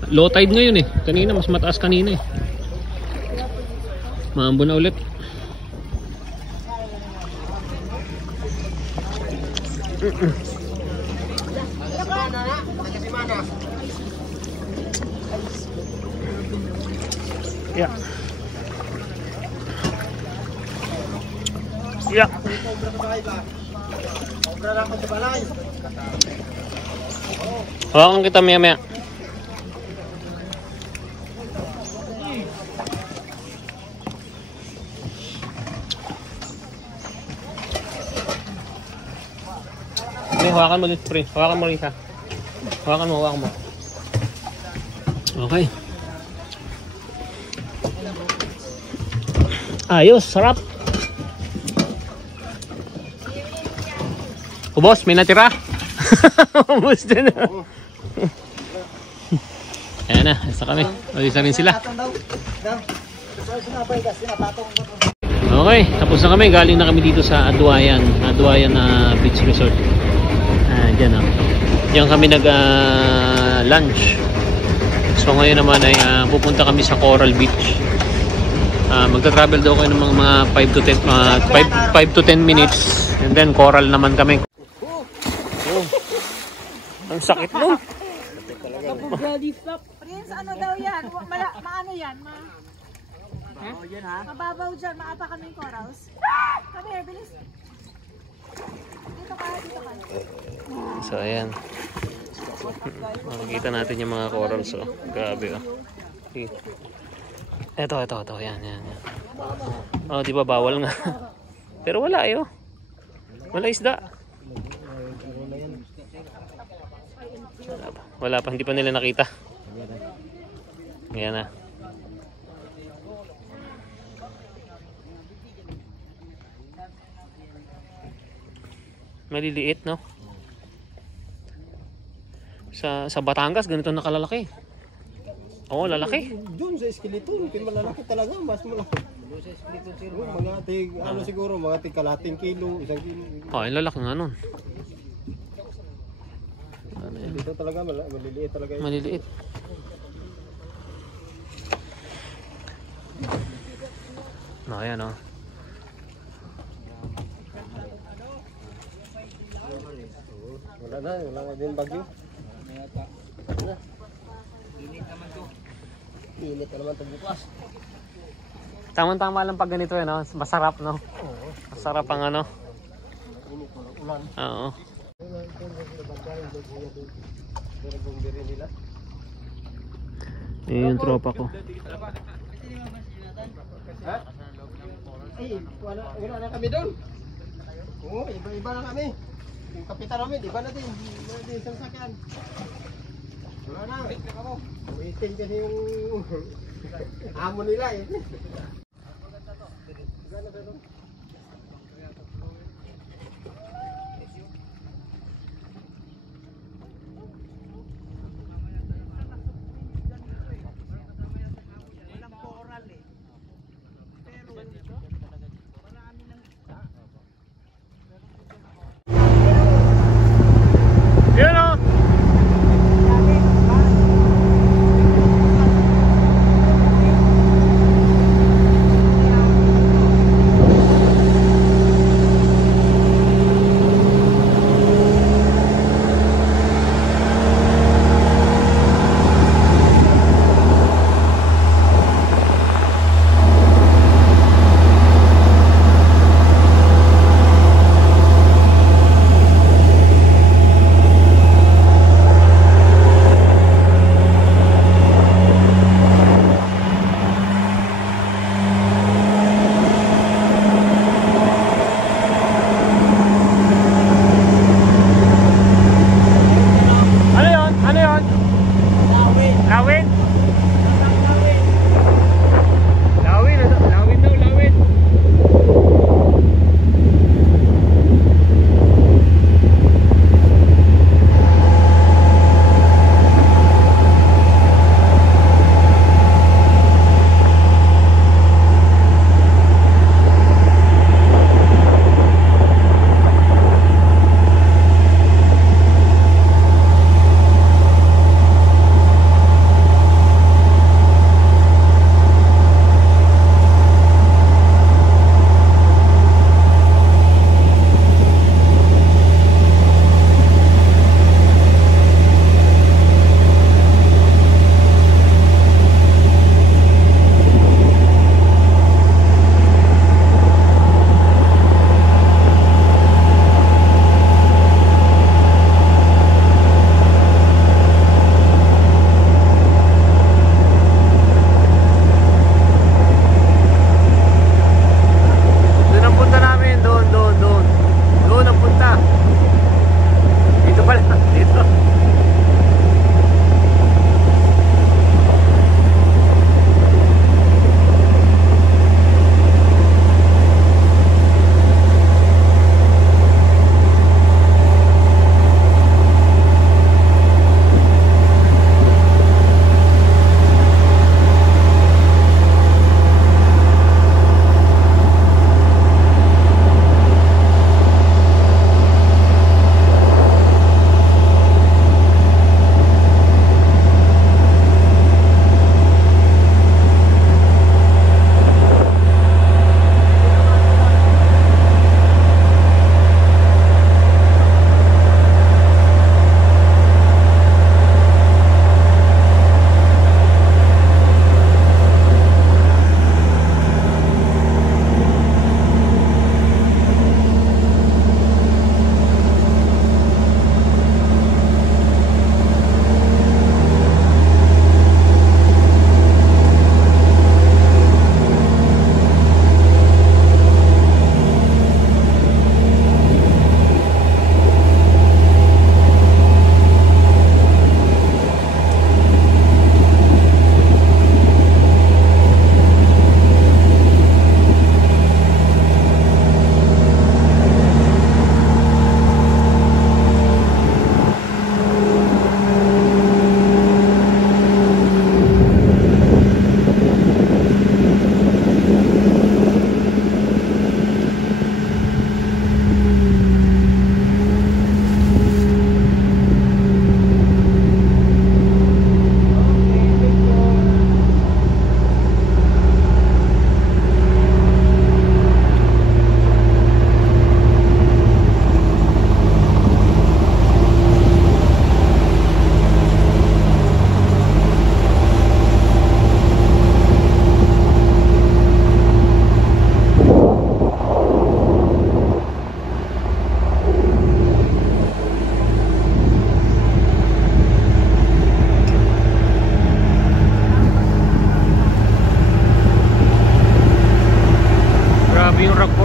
Low tide ngayon eh. Kanina mas mataas kanina eh. Maambo na ulit. Yeah. Yeah. Hawakan kita maya. Hawakan mo dito, pre. Hawakan mo rin siya. Hawakan mo. Okay. Ayos, sarap. O boss, may natira. Boss dyan na. Ayan na, isa kami. Isa rin sila. Okay, tapos na kami. Galing na kami dito sa Aduayan. Aduayan Beach Resort. Dyan o. Diyan kami nag-lunch. So ngayon naman ay pupunta kami sa Coral Beach. Magta-travel daw kayo ng mga 5 to 10 minutes. And then Coral naman kami. Ang sakit mo. Prince, ano daw yan? Maano yan? Mababaw dyan. Maapa kaming corals. Come here, bilis. Dito ka. So ayan. Makikita natin yung mga corals. Oh. Grabe. Oh. Ito. Yan. Oh, di ba bawal nga? Pero wala eh. Oh. Wala isda. Wala pa, hindi pa nila nakita. Ayan na. Maliliit, no? Sa Batangas, ganito nakalalaki. Oo, lalaki. Doon sa skeleton, malalaki talaga, mas malaki. Doon sa skeleton siguro, mga siguro, mga kalating kilo, 1 kilo. Ay, lalaki nga nun. Dito talaga maliliit talaga. Maliliit. No, ayan o. Wala na din bagyo. Init naman ito bukas. Tama-tama lang pag ganito no? Masarap, no? Masarap ang ano. Ulan. Oo. Yung tropa ko. Ay, wala na kami doon. Oo, iba na kami. Yung kapitan namin, iba na din. Iba na din isang sakyan. Wala na. Waiting kasi yung amo nila eh. Yan o.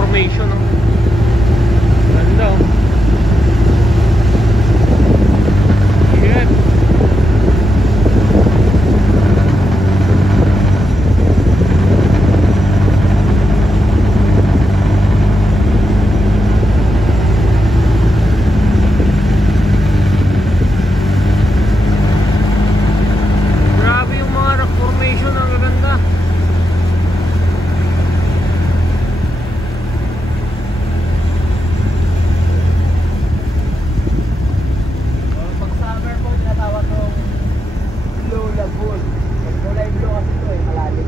formation, oh. Ganda, oh. Shit. Grabe yung mga rock formation, ang gaganda. Pag summer po, tinatawag kong Blue Lagoon. Pag kulay blue kasi ito eh, malalim.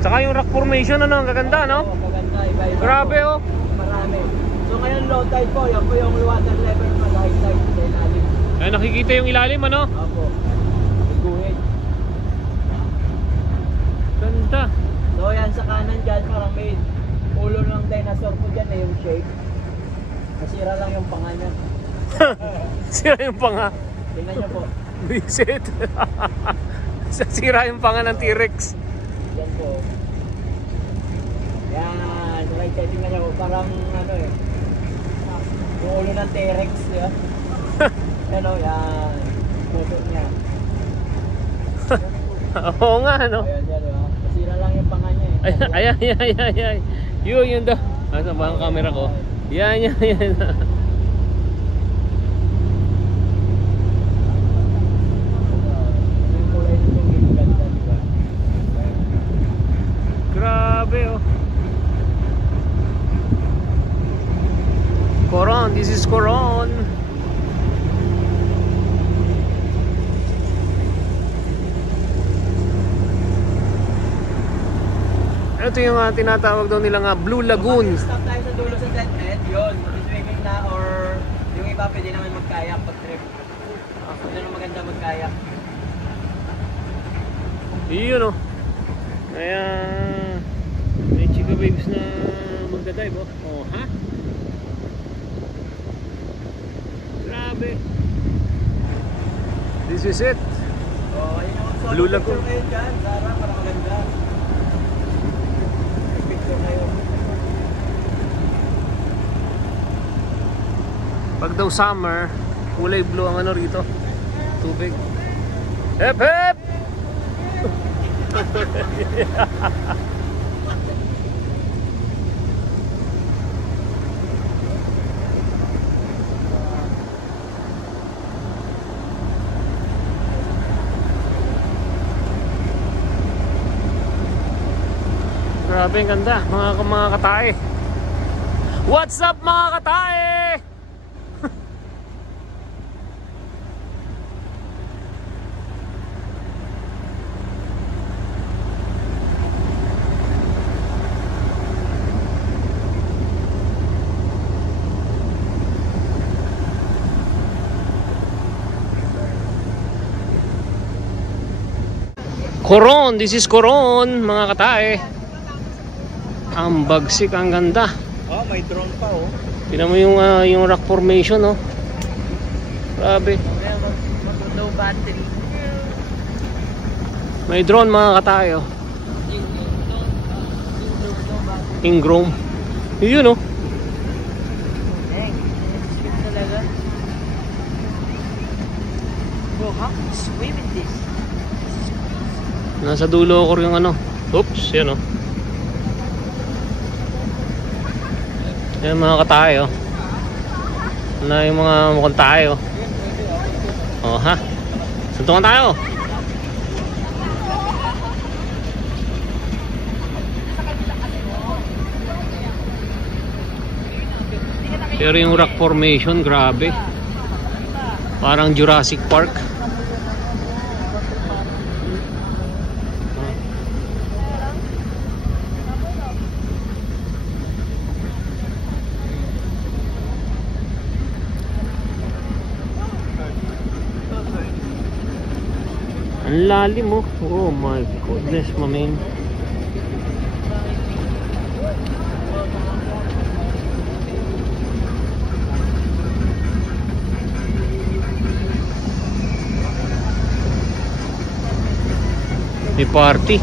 Tsaka yung rock formation, ano, ang gaganda, no? Oo, maganda, iba-iba Grabe, po. oh. Marami. So ngayon low tide po, yan po yung water level na high tide sa ilalim. Ay, nakikita yung ilalim, ano? Opo. Iguhit. Ganda. So yan sa kanan dyan, parang may ulo ng dinosaur po dyan eh, yung shape. Nasira lang yung panga niya. Sira yung panga. Tingnan niyo po. Visit. Sira yung panga ng T-Rex. Yan po. Yan. Right side, tingnan niyo po. Parang ano eh. Yung ulo ng T-Rex. Yan. Ano, yan. Puso niya. Oo nga, no? Ayan, yan, diba? Nasira lang yung panga niya eh. Ay. Yun daw. Asa ba ang camera ko? Yan. Grabe, oh. Coron, this is Coron. Ito yung tinatawag daw nila nga Blue Lagoon. Stop tayo sa dulo sa dead end, yun. Swimming na or yung iba pwede naman magkayak pag trip. Pwede naman maganda magkayak. Yun, oh. Kaya may chika babes na magdadive, oh. Oh, ha? Grabe. This is it. Oh, ayun yung Blue Lagoon. picture kayo dyan, Sarah, para maganda. Picture kayo. Pag daw summer, kulay blue ang ano rito. Tubig. Hep hep! Grabe, ang ganda, mga katae. What's up, mga katae? Coron, this is Coron, mga katae. Ang bagsik, ang ganda. Oh, may drone pa oh. Tingnan mo yung rock formation, oh. Grabe. Low battery. May drone, mga katae, oh. Ingrown. Yun, oh. Dang, swim talaga. Bro, how can you swim in this? Nasa dulo ko yung ano. Oops, yan, oh. Yan, mga katae, oh. Na yung mga mukhang tayo. Oh, ha? Suntukan tayo. Pero yung rock formation, grabe. Parang Jurassic Park. Ang lalim, oh. Oh my goodness, mamin. May party.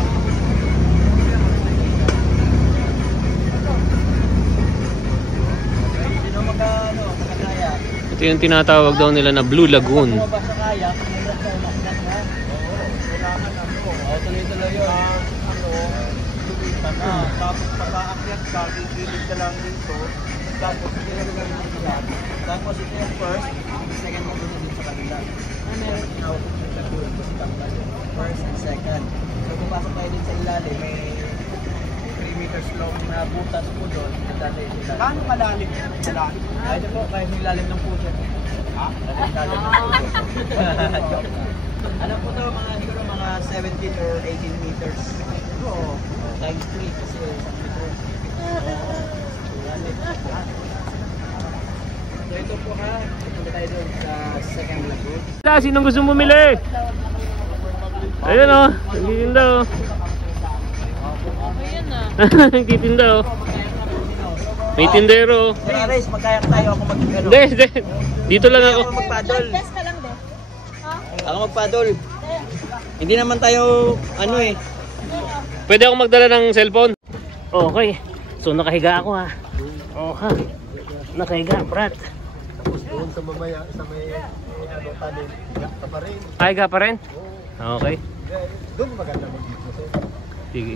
Ito yung tinatawag daw nila na Blue Lagoon. Bumaba sa kayak, mayroon sa umakit na. Oo, kailangan tuloy-tuloy yun. Lumitan na. Tapos pag-aakyat ka, kikilig ka lang dito. Tapos kinalagang mo yan. Tapos ito yung first, second mo dito sa kanila. Meron tinawag ko sa doon. First and second. So pupasok tayo din sa ilalim, may 3 meters long na butas po doon. Paano kalalim? Kahit po, kahit may lalim ng puso. Ha? Lalim ng puso. Ano po ito, siguro mga 17 or 18 meters. Oo. Times 3 kasi isang metro. So ito po ha, ito tayo doon sa second lagoon. Sinong gusto bumili? Ayan o, nagtitinda o. Nagtitinda o. May tindero. Race, magkayak tayo, ako mag-ano. Hindi. Dito lang ako. Ako magpadol. Ako magpadol. Hindi naman tayo, ano eh. Pwede ako magdala ng cellphone? Okay. So nakahiga ako ha. Oh ha. Nakahiga, Brad. Tapos doon sa mamaya, sa may ano tanin, higa ka pa rin. Ay, higa pa rin? Okay. Doon maganda mag-dito. Sige.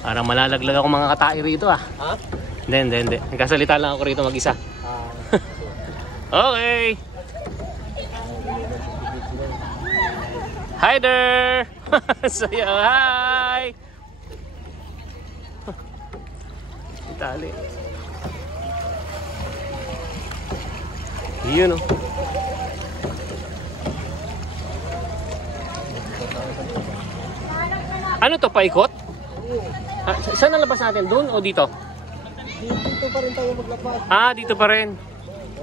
Parang malalaglag ako mga katai rito ah. Ha? Hindi. Nagkasalita lang ako rito mag-isa. Okay. Hi there! Saya, hi! Itali. Yun o. Ano to, paikot? Saan nalabas natin? Doon o dito? Dito pa rin tayo maglabas. Ah, dito pa rin.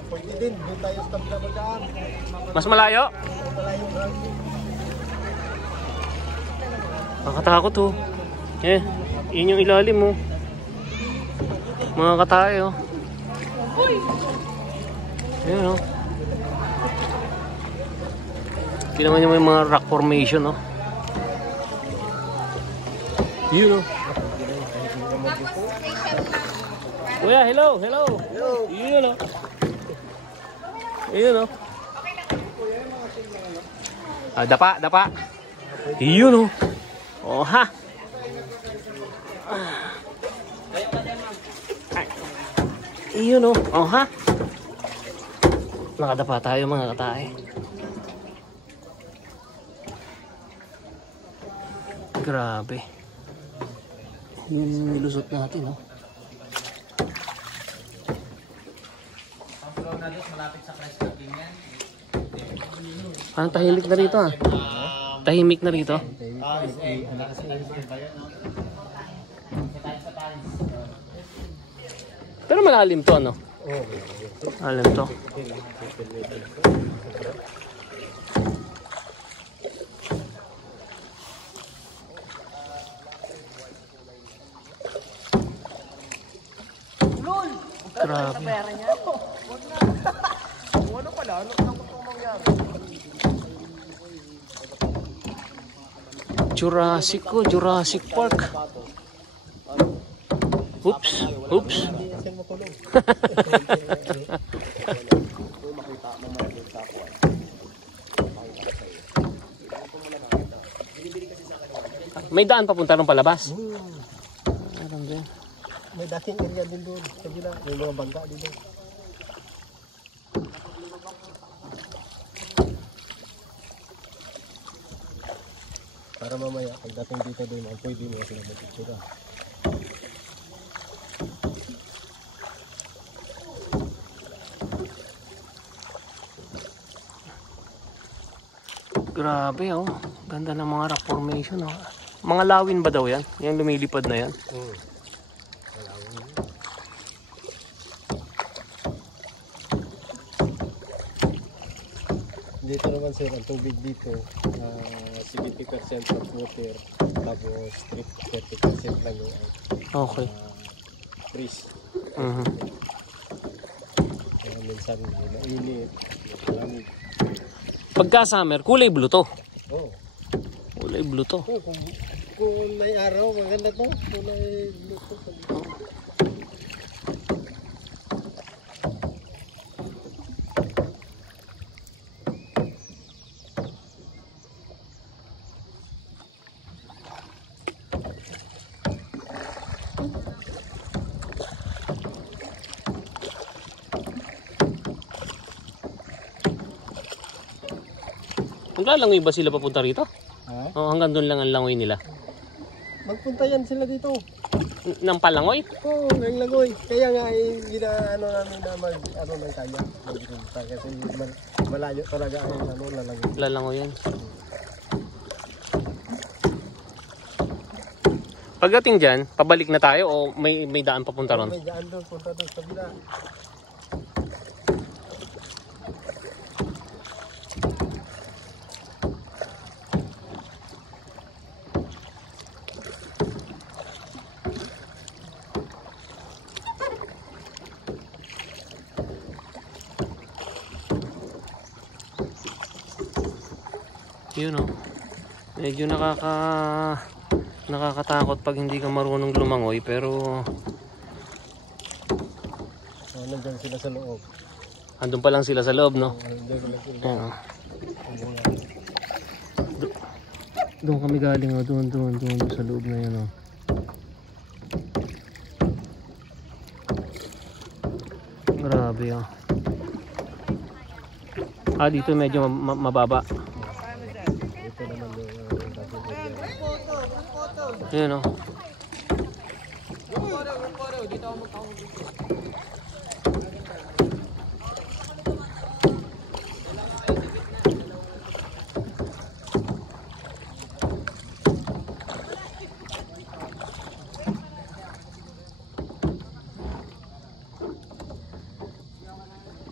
Pwede din, doon tayo sa tabla magaan. Mas malayo? Malayo brand. Nakatakot oh. Yun yung ilalim mo. Mga katayo. Ayan oh. Hindi naman yung mga rock formation oh. Yun oh. Kuya, hello. Yun oh. Yun oh. Dapa. Yun oh. Oh ha. Iyon oh. Oh ha. Nakadapa tayo mga katay. Grabe. Yun yung nilusot natin oh. Parang tahimik na rito ah. Tahimik na rito. Pero malalim to ano? Malalim to. Grabe. Ano pala? Ano pala gusto mong mangyari? Jurassic Park. Oops. May daan papunta ng palabas. May dating area din doon. Kabila, may mga bangka din doon. Para mamaya, pagdating dito doon, ang pwede mo sila mag-picture. Grabe oh. Ganda ng mga rock formation oh. Mga lawin ba daw yan? Yung lumilipad na yan? Dito naman sir, ang tubig dito, 70% of water, tapos 30% lang yung okay. trees. Kaya minsan mainit, malamig. Pagka summer, kulay blue to. Oo. Kulay blue to. Kung may araw, maganda to. Kulay blue to. Maglalangoy ba sila papunta rito? Ha? O hanggang doon lang ang langoy nila? Magpunta yan sila dito. Ng palangoy? Oo, ng langoy. Kaya nga ginaano namin na mag-ano ng kaya. Magpunta kasi malayo talaga ang lalangoy. Lalangoy yan. Pagdating dyan, pabalik na tayo o may daan papunta ron? May daan doon, punta doon sa bila. Yun o. Medyo nakakatakot pag hindi ka marunong lumangoy, pero Nandiyan sila sa loob. andun pa lang sila sa loob, no? Ayan. Doon kami galing, oh. Doon sa loob na yan, oh. Grabe, oh. Dito medyo mababa. Ayan, oh.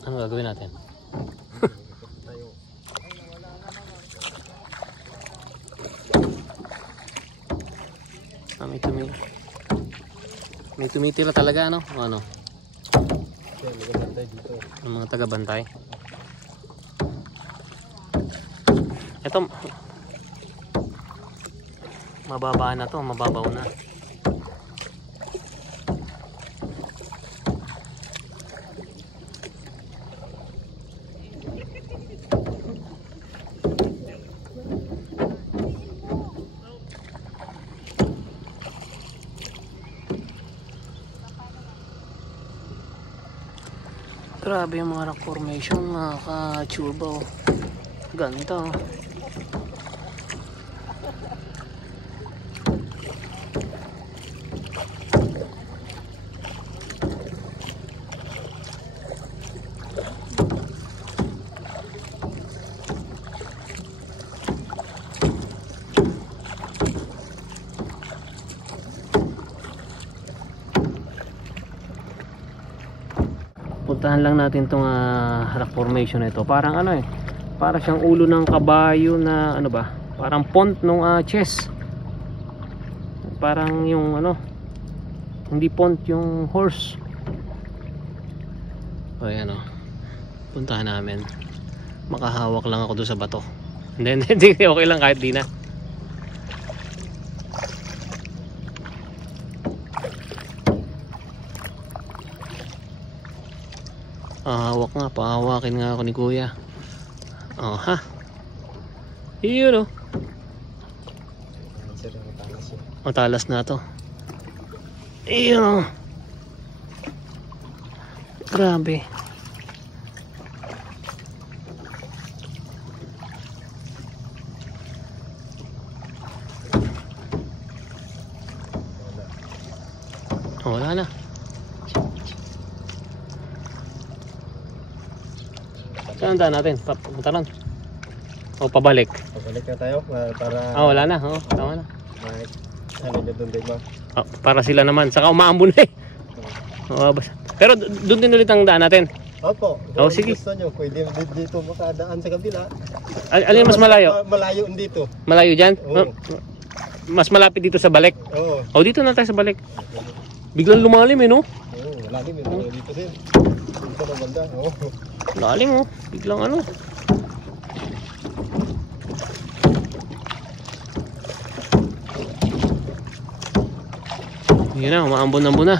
Ano gagawin natin? May tumitira talaga, ano? O ano? Ang mga taga-bantay. Ito, mababa na to, mababaw na. Grabe yung mga rock formation, mga ka-chuba, oh. Ganda, oh. Puntahan lang natin tong rock formation na ito. Parang ano eh, para siyang ulo ng kabayo na ano ba, parang pont nung chess. Parang yung ano, hindi pont, yung horse. O yan, oh. Puntahan namin. Makahawak lang ako doon sa bato. Hindi, okay lang kahit di na. Hawak nga, pahawakin nga ako ni kuya. Oh, ha? Iyon, oh. Oh, talas na to. Iyon, oh. Grabe. Oh, wala na. Saan daan natin? Papunta lang. O pabalik? Pabalik na tayo para... wala na. Tama na. Ano na doon din ba? Para sila naman. Saka umaambon na eh. Pero doon din ulit ang daan natin. Opo. Sige. Gusto nyo, pwede dito makadaan sa kabila. Alin mas malayo? Malayo dito. Malayo dyan? Oo. Mas malapit dito sa balik? Oo. O dito na tayo sa balik. Biglang lumalim eh, no? Oo, malalim eh. Dito din. Dito na banda. Oo. Lalim, oh. Biglang ano. Yun na, umaambon-ambon na.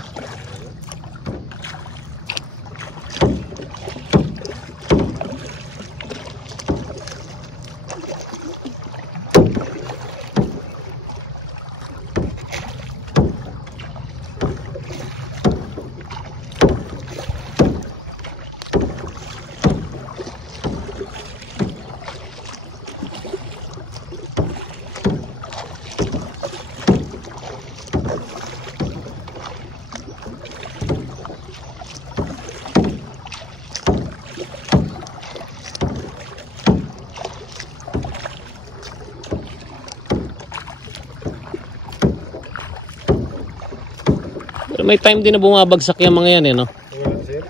Pero may time din na bumabagsak yung mga yan eh, no? Wala, sir.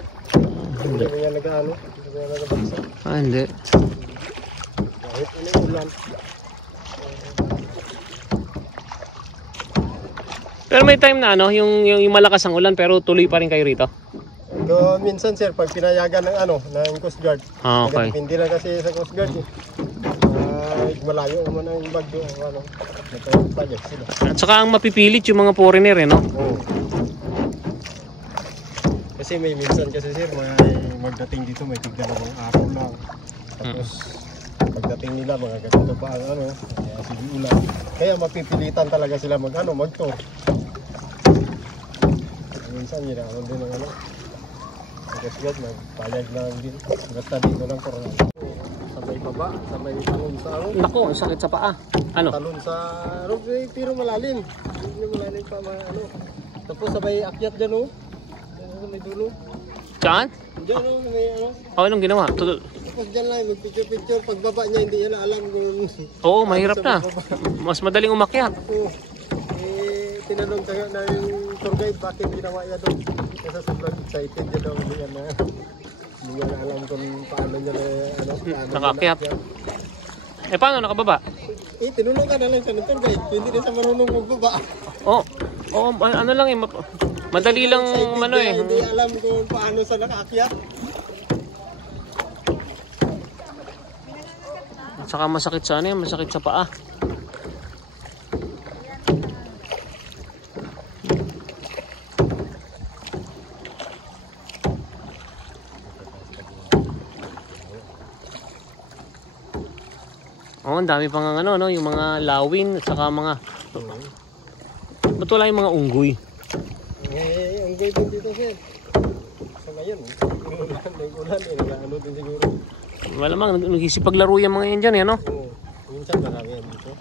Hindi mo yan nag-ano. Hindi mo yan nagabagsak. Ah, hindi. Kahit ano yung ulan. Pero may time na ano, yung malakas ang ulan pero tuloy pa rin kayo rito? So, minsan sir, pag pinayagan ng ano, ng Coast Guard. Ah, okay. Hindi na kasi sa Coast Guard eh. Malayo naman ang bagyo. Ano, nagpapayag sila. At saka ang mapipilit yung mga foreigner eh, no? Oo. Kasi may minsan kasi sir, may magdating dito may tigdalawang araw lang. Tapos pagdating nila mga ganito pa ang ano, kaya sige ulan. Kaya mapipilitan talaga sila mag-tour. Minsan yun ako din ng ano. Pagkasigat magpayag lang din. Basta dito lang corona. Sabay baba, sabay talon sa ano. Naku, ang sakit sa paa. Ano? Talon sa ano, pero malalim. Hindi malalim pa ano. Tapos sabay akyat dyan oh. May dulo. Saan? Diyan oh, may ano. Oh, anong ginawa? Tapos dyan lang, mag-picture-picture. Pagbaba niya, hindi niya na alam kung... Oo, mahirap na. Mas madaling umakyat. Oo. Eh, tinanong tayo na yung tour guide, bakit ginawa niya doon? Kasi sobrang excited niya daw. Hindi niya na alam kung paano niya na... Ano, nakakyat. Eh, paano nakababa? Eh, tinulong ka na lang siya ng tour guide. Hindi na siya marunong magbaba. Oo. Oo, ano lang eh. Madali lang ano eh. Hindi alam kung paano sa nakakyat. At saka masakit sa ano eh, masakit sa paa. Oh, ang dami pang ano, no, yung mga lawin at saka mga ba't wala yung mga unggoy? Eh, unggoy din dito sir. So ngayon, ulan eh, nag-ano din siguro. Malamang nagsisipaglaro yung mga yan dyan eh, no? Oo, minsan marami yan dito.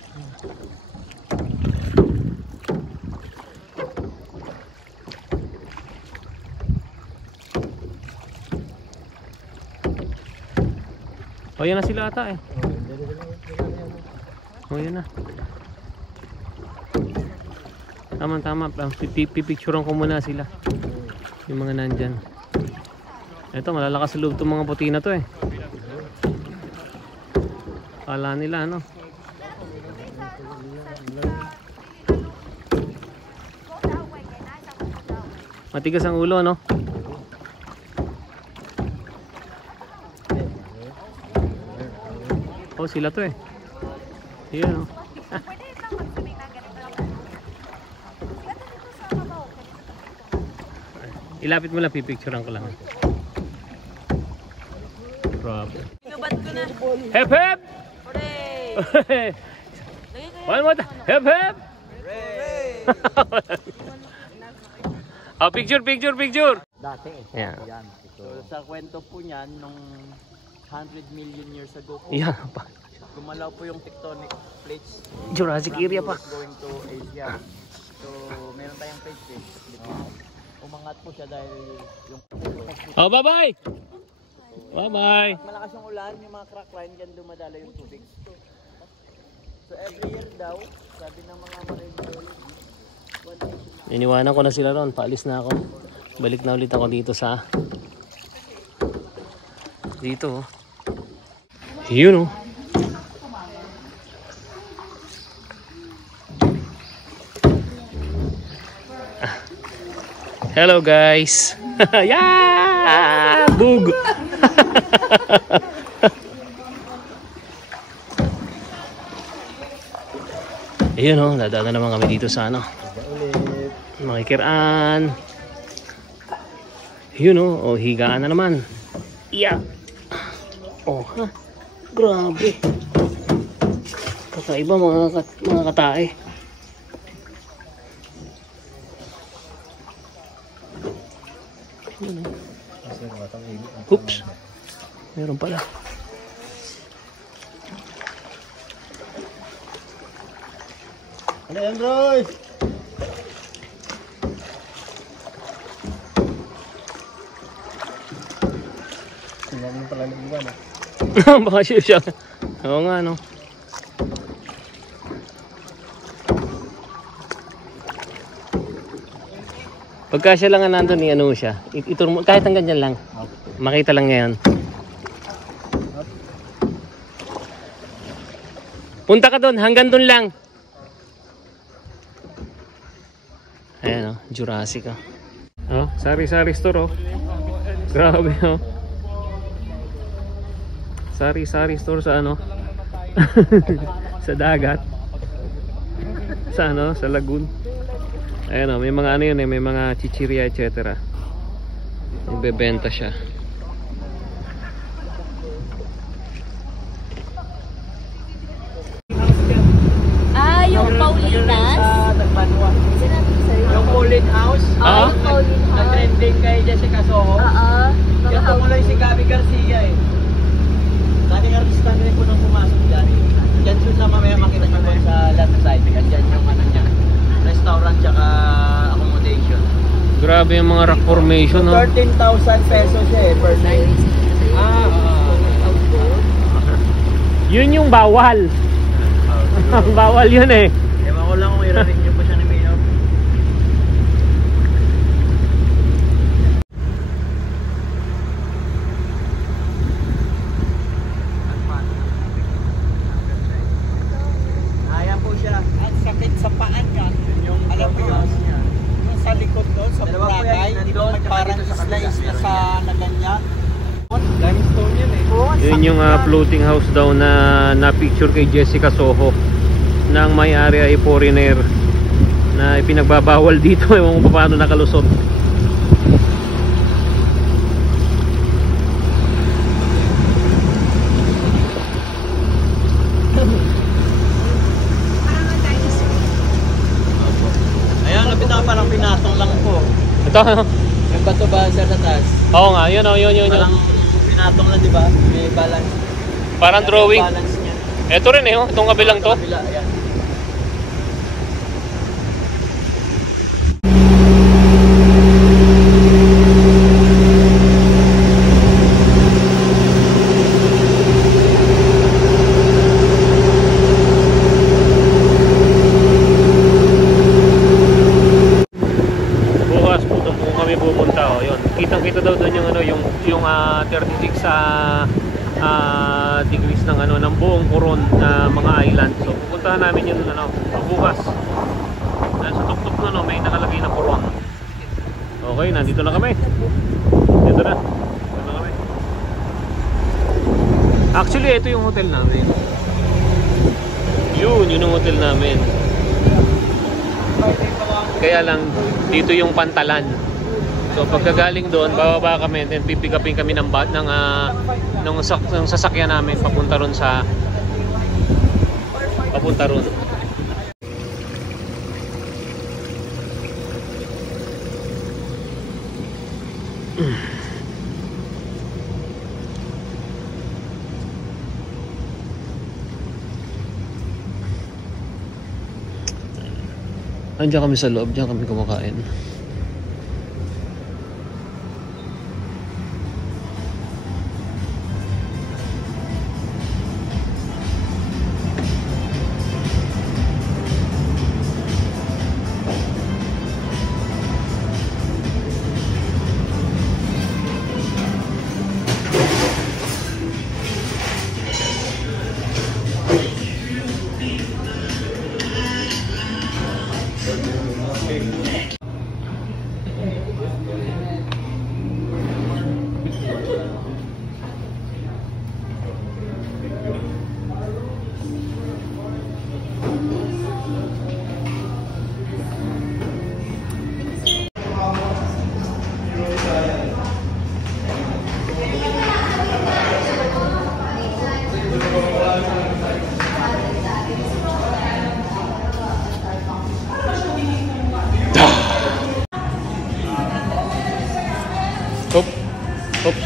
O, yan na sila ata eh. O, yan na. Tama. Pipicturean ko muna sila. Yung mga nandyan. Ito, malalakas sa loob itong mga puti na to eh. Kala nila, ano? Matigas ang ulo, no? Oh, sila to eh. Yun, no? Ilapit mo lang, pipicturean ko lang. Grabe. Hep hep! One more time. Hep hep! Oh, picture. Dati eh. Yeah. Yan. So sa kwento po niyan, nung 100 million years ago po, Yan. gumalaw po yung tectonic plates. Jurassic area pa. Going to Asia. So meron tayong plates eh. Umangat po siya dahil yung... Oh, bye-bye! Bye-bye! Malakas yung ulan, yung mga crack line, dyan dumadala yung tubig. So every year daw, sabi ng mga marine biology, Iniwanan ko na sila ron, paalis na ako. Balik na ulit ako dito sa... Dito, oh. Yun, oh. Hello guys. Yeah! Bug. Ayun oh, dadaan naman kami dito sa ano. Makikiraan. Yun oh, higaan na naman. Yeah. Oh, ha. Grabe. Kakaiba mga katae. Oops. Meron pala. Ano yan, bro? Tingnan mo pala ng iwan, Baka siya. Oo nga, no. Pagka siya lang nandun, i-ano siya. Ituro mo, kahit hanggang dyan lang. Makita lang niya yan. Punta ka doon, hanggang doon lang. Ayan o, Jurassic o. Oh, sari-sari store o. Grabe o. Sari-sari store sa ano? Sa dagat. Sa ano? Sa lagoon. Ayan o, may mga ano yun eh, may mga chichirya etc. Nagbebenta siya. Yung Paulinas? Nagbanwa. Sinabi sa'yo? Yung Pauline House? Ah? Yung Pauline House? Na-trending kay Jessica Soho? Oo. Yung tumuloy si Gabby Garcia eh. Dating artista rin po nung pumasok dyan. Diyan doon na mamaya makita nyo doon sa left side. Diyan yung ano niya. Restaurant tsaka accommodation. Grabe yung mga rock formation no? 13,000 pesos siya eh per night. Yun yung bawal. Bawal yun eh. Ewan ko lang kung iraring nyo pa siya ni Mayo. Ayan po siya. Ang sakit sa paan yan. Yung Alam mo yun? niya. Yung sa likod doon, sa Dalawa po yan, Boracay, nandun, tsaka parang dito sa kabila. isla sa na ganyan. Limestone yan eh. Yun yung floating house daw na na-picture kay Jessica Soho na ang may-ari ay foreigner na ipinagbabawal dito. Ewan ko paano nakalusot. Ayan, lapit na parang pinatong lang po. Ito ano? Yung bato ba sa taas? Oo nga, yun o, yun. Parang pinatong lang di ba? May balance. Parang drawing. Balance niya. Ito rin eh, oh. Itong kabilang to. Kabila, ayan. Bukas po doon po kami pupunta oh. Yun. Kitang-kita daw doon yung ano, yung 36 degrees ng ano ng buong Coron na mga island. So pupuntahan namin yun ano bukas. Sa tuktok na no, may nakalagay na Coron. Okay, nandito na kami. Dito na. Dito na kami. Actually, ito yung hotel namin. Yun yung hotel namin. Kaya lang dito yung Pantalan. So pagkagaling doon, bababa kami and pipick upin kami ng sasakyan namin papunta ron sa Andiyan kami sa loob, diyan kami kumakain.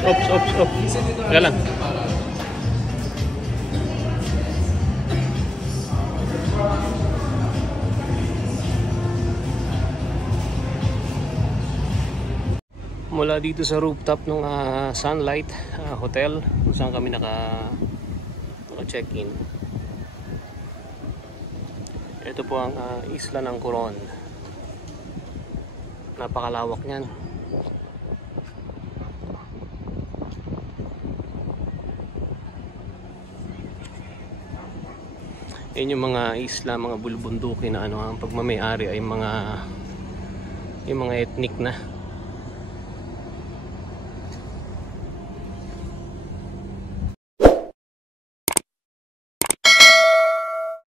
Ops. Teka lang. Mula dito sa rooftop ng Sunlight Hotel kung saan kami naka-check-in. Ito po ang isla ng Coron. Napakalawak niyan. Yan yung mga isla, mga bulubundukin na ano, ang pagmamayari ay yung mga ethnic na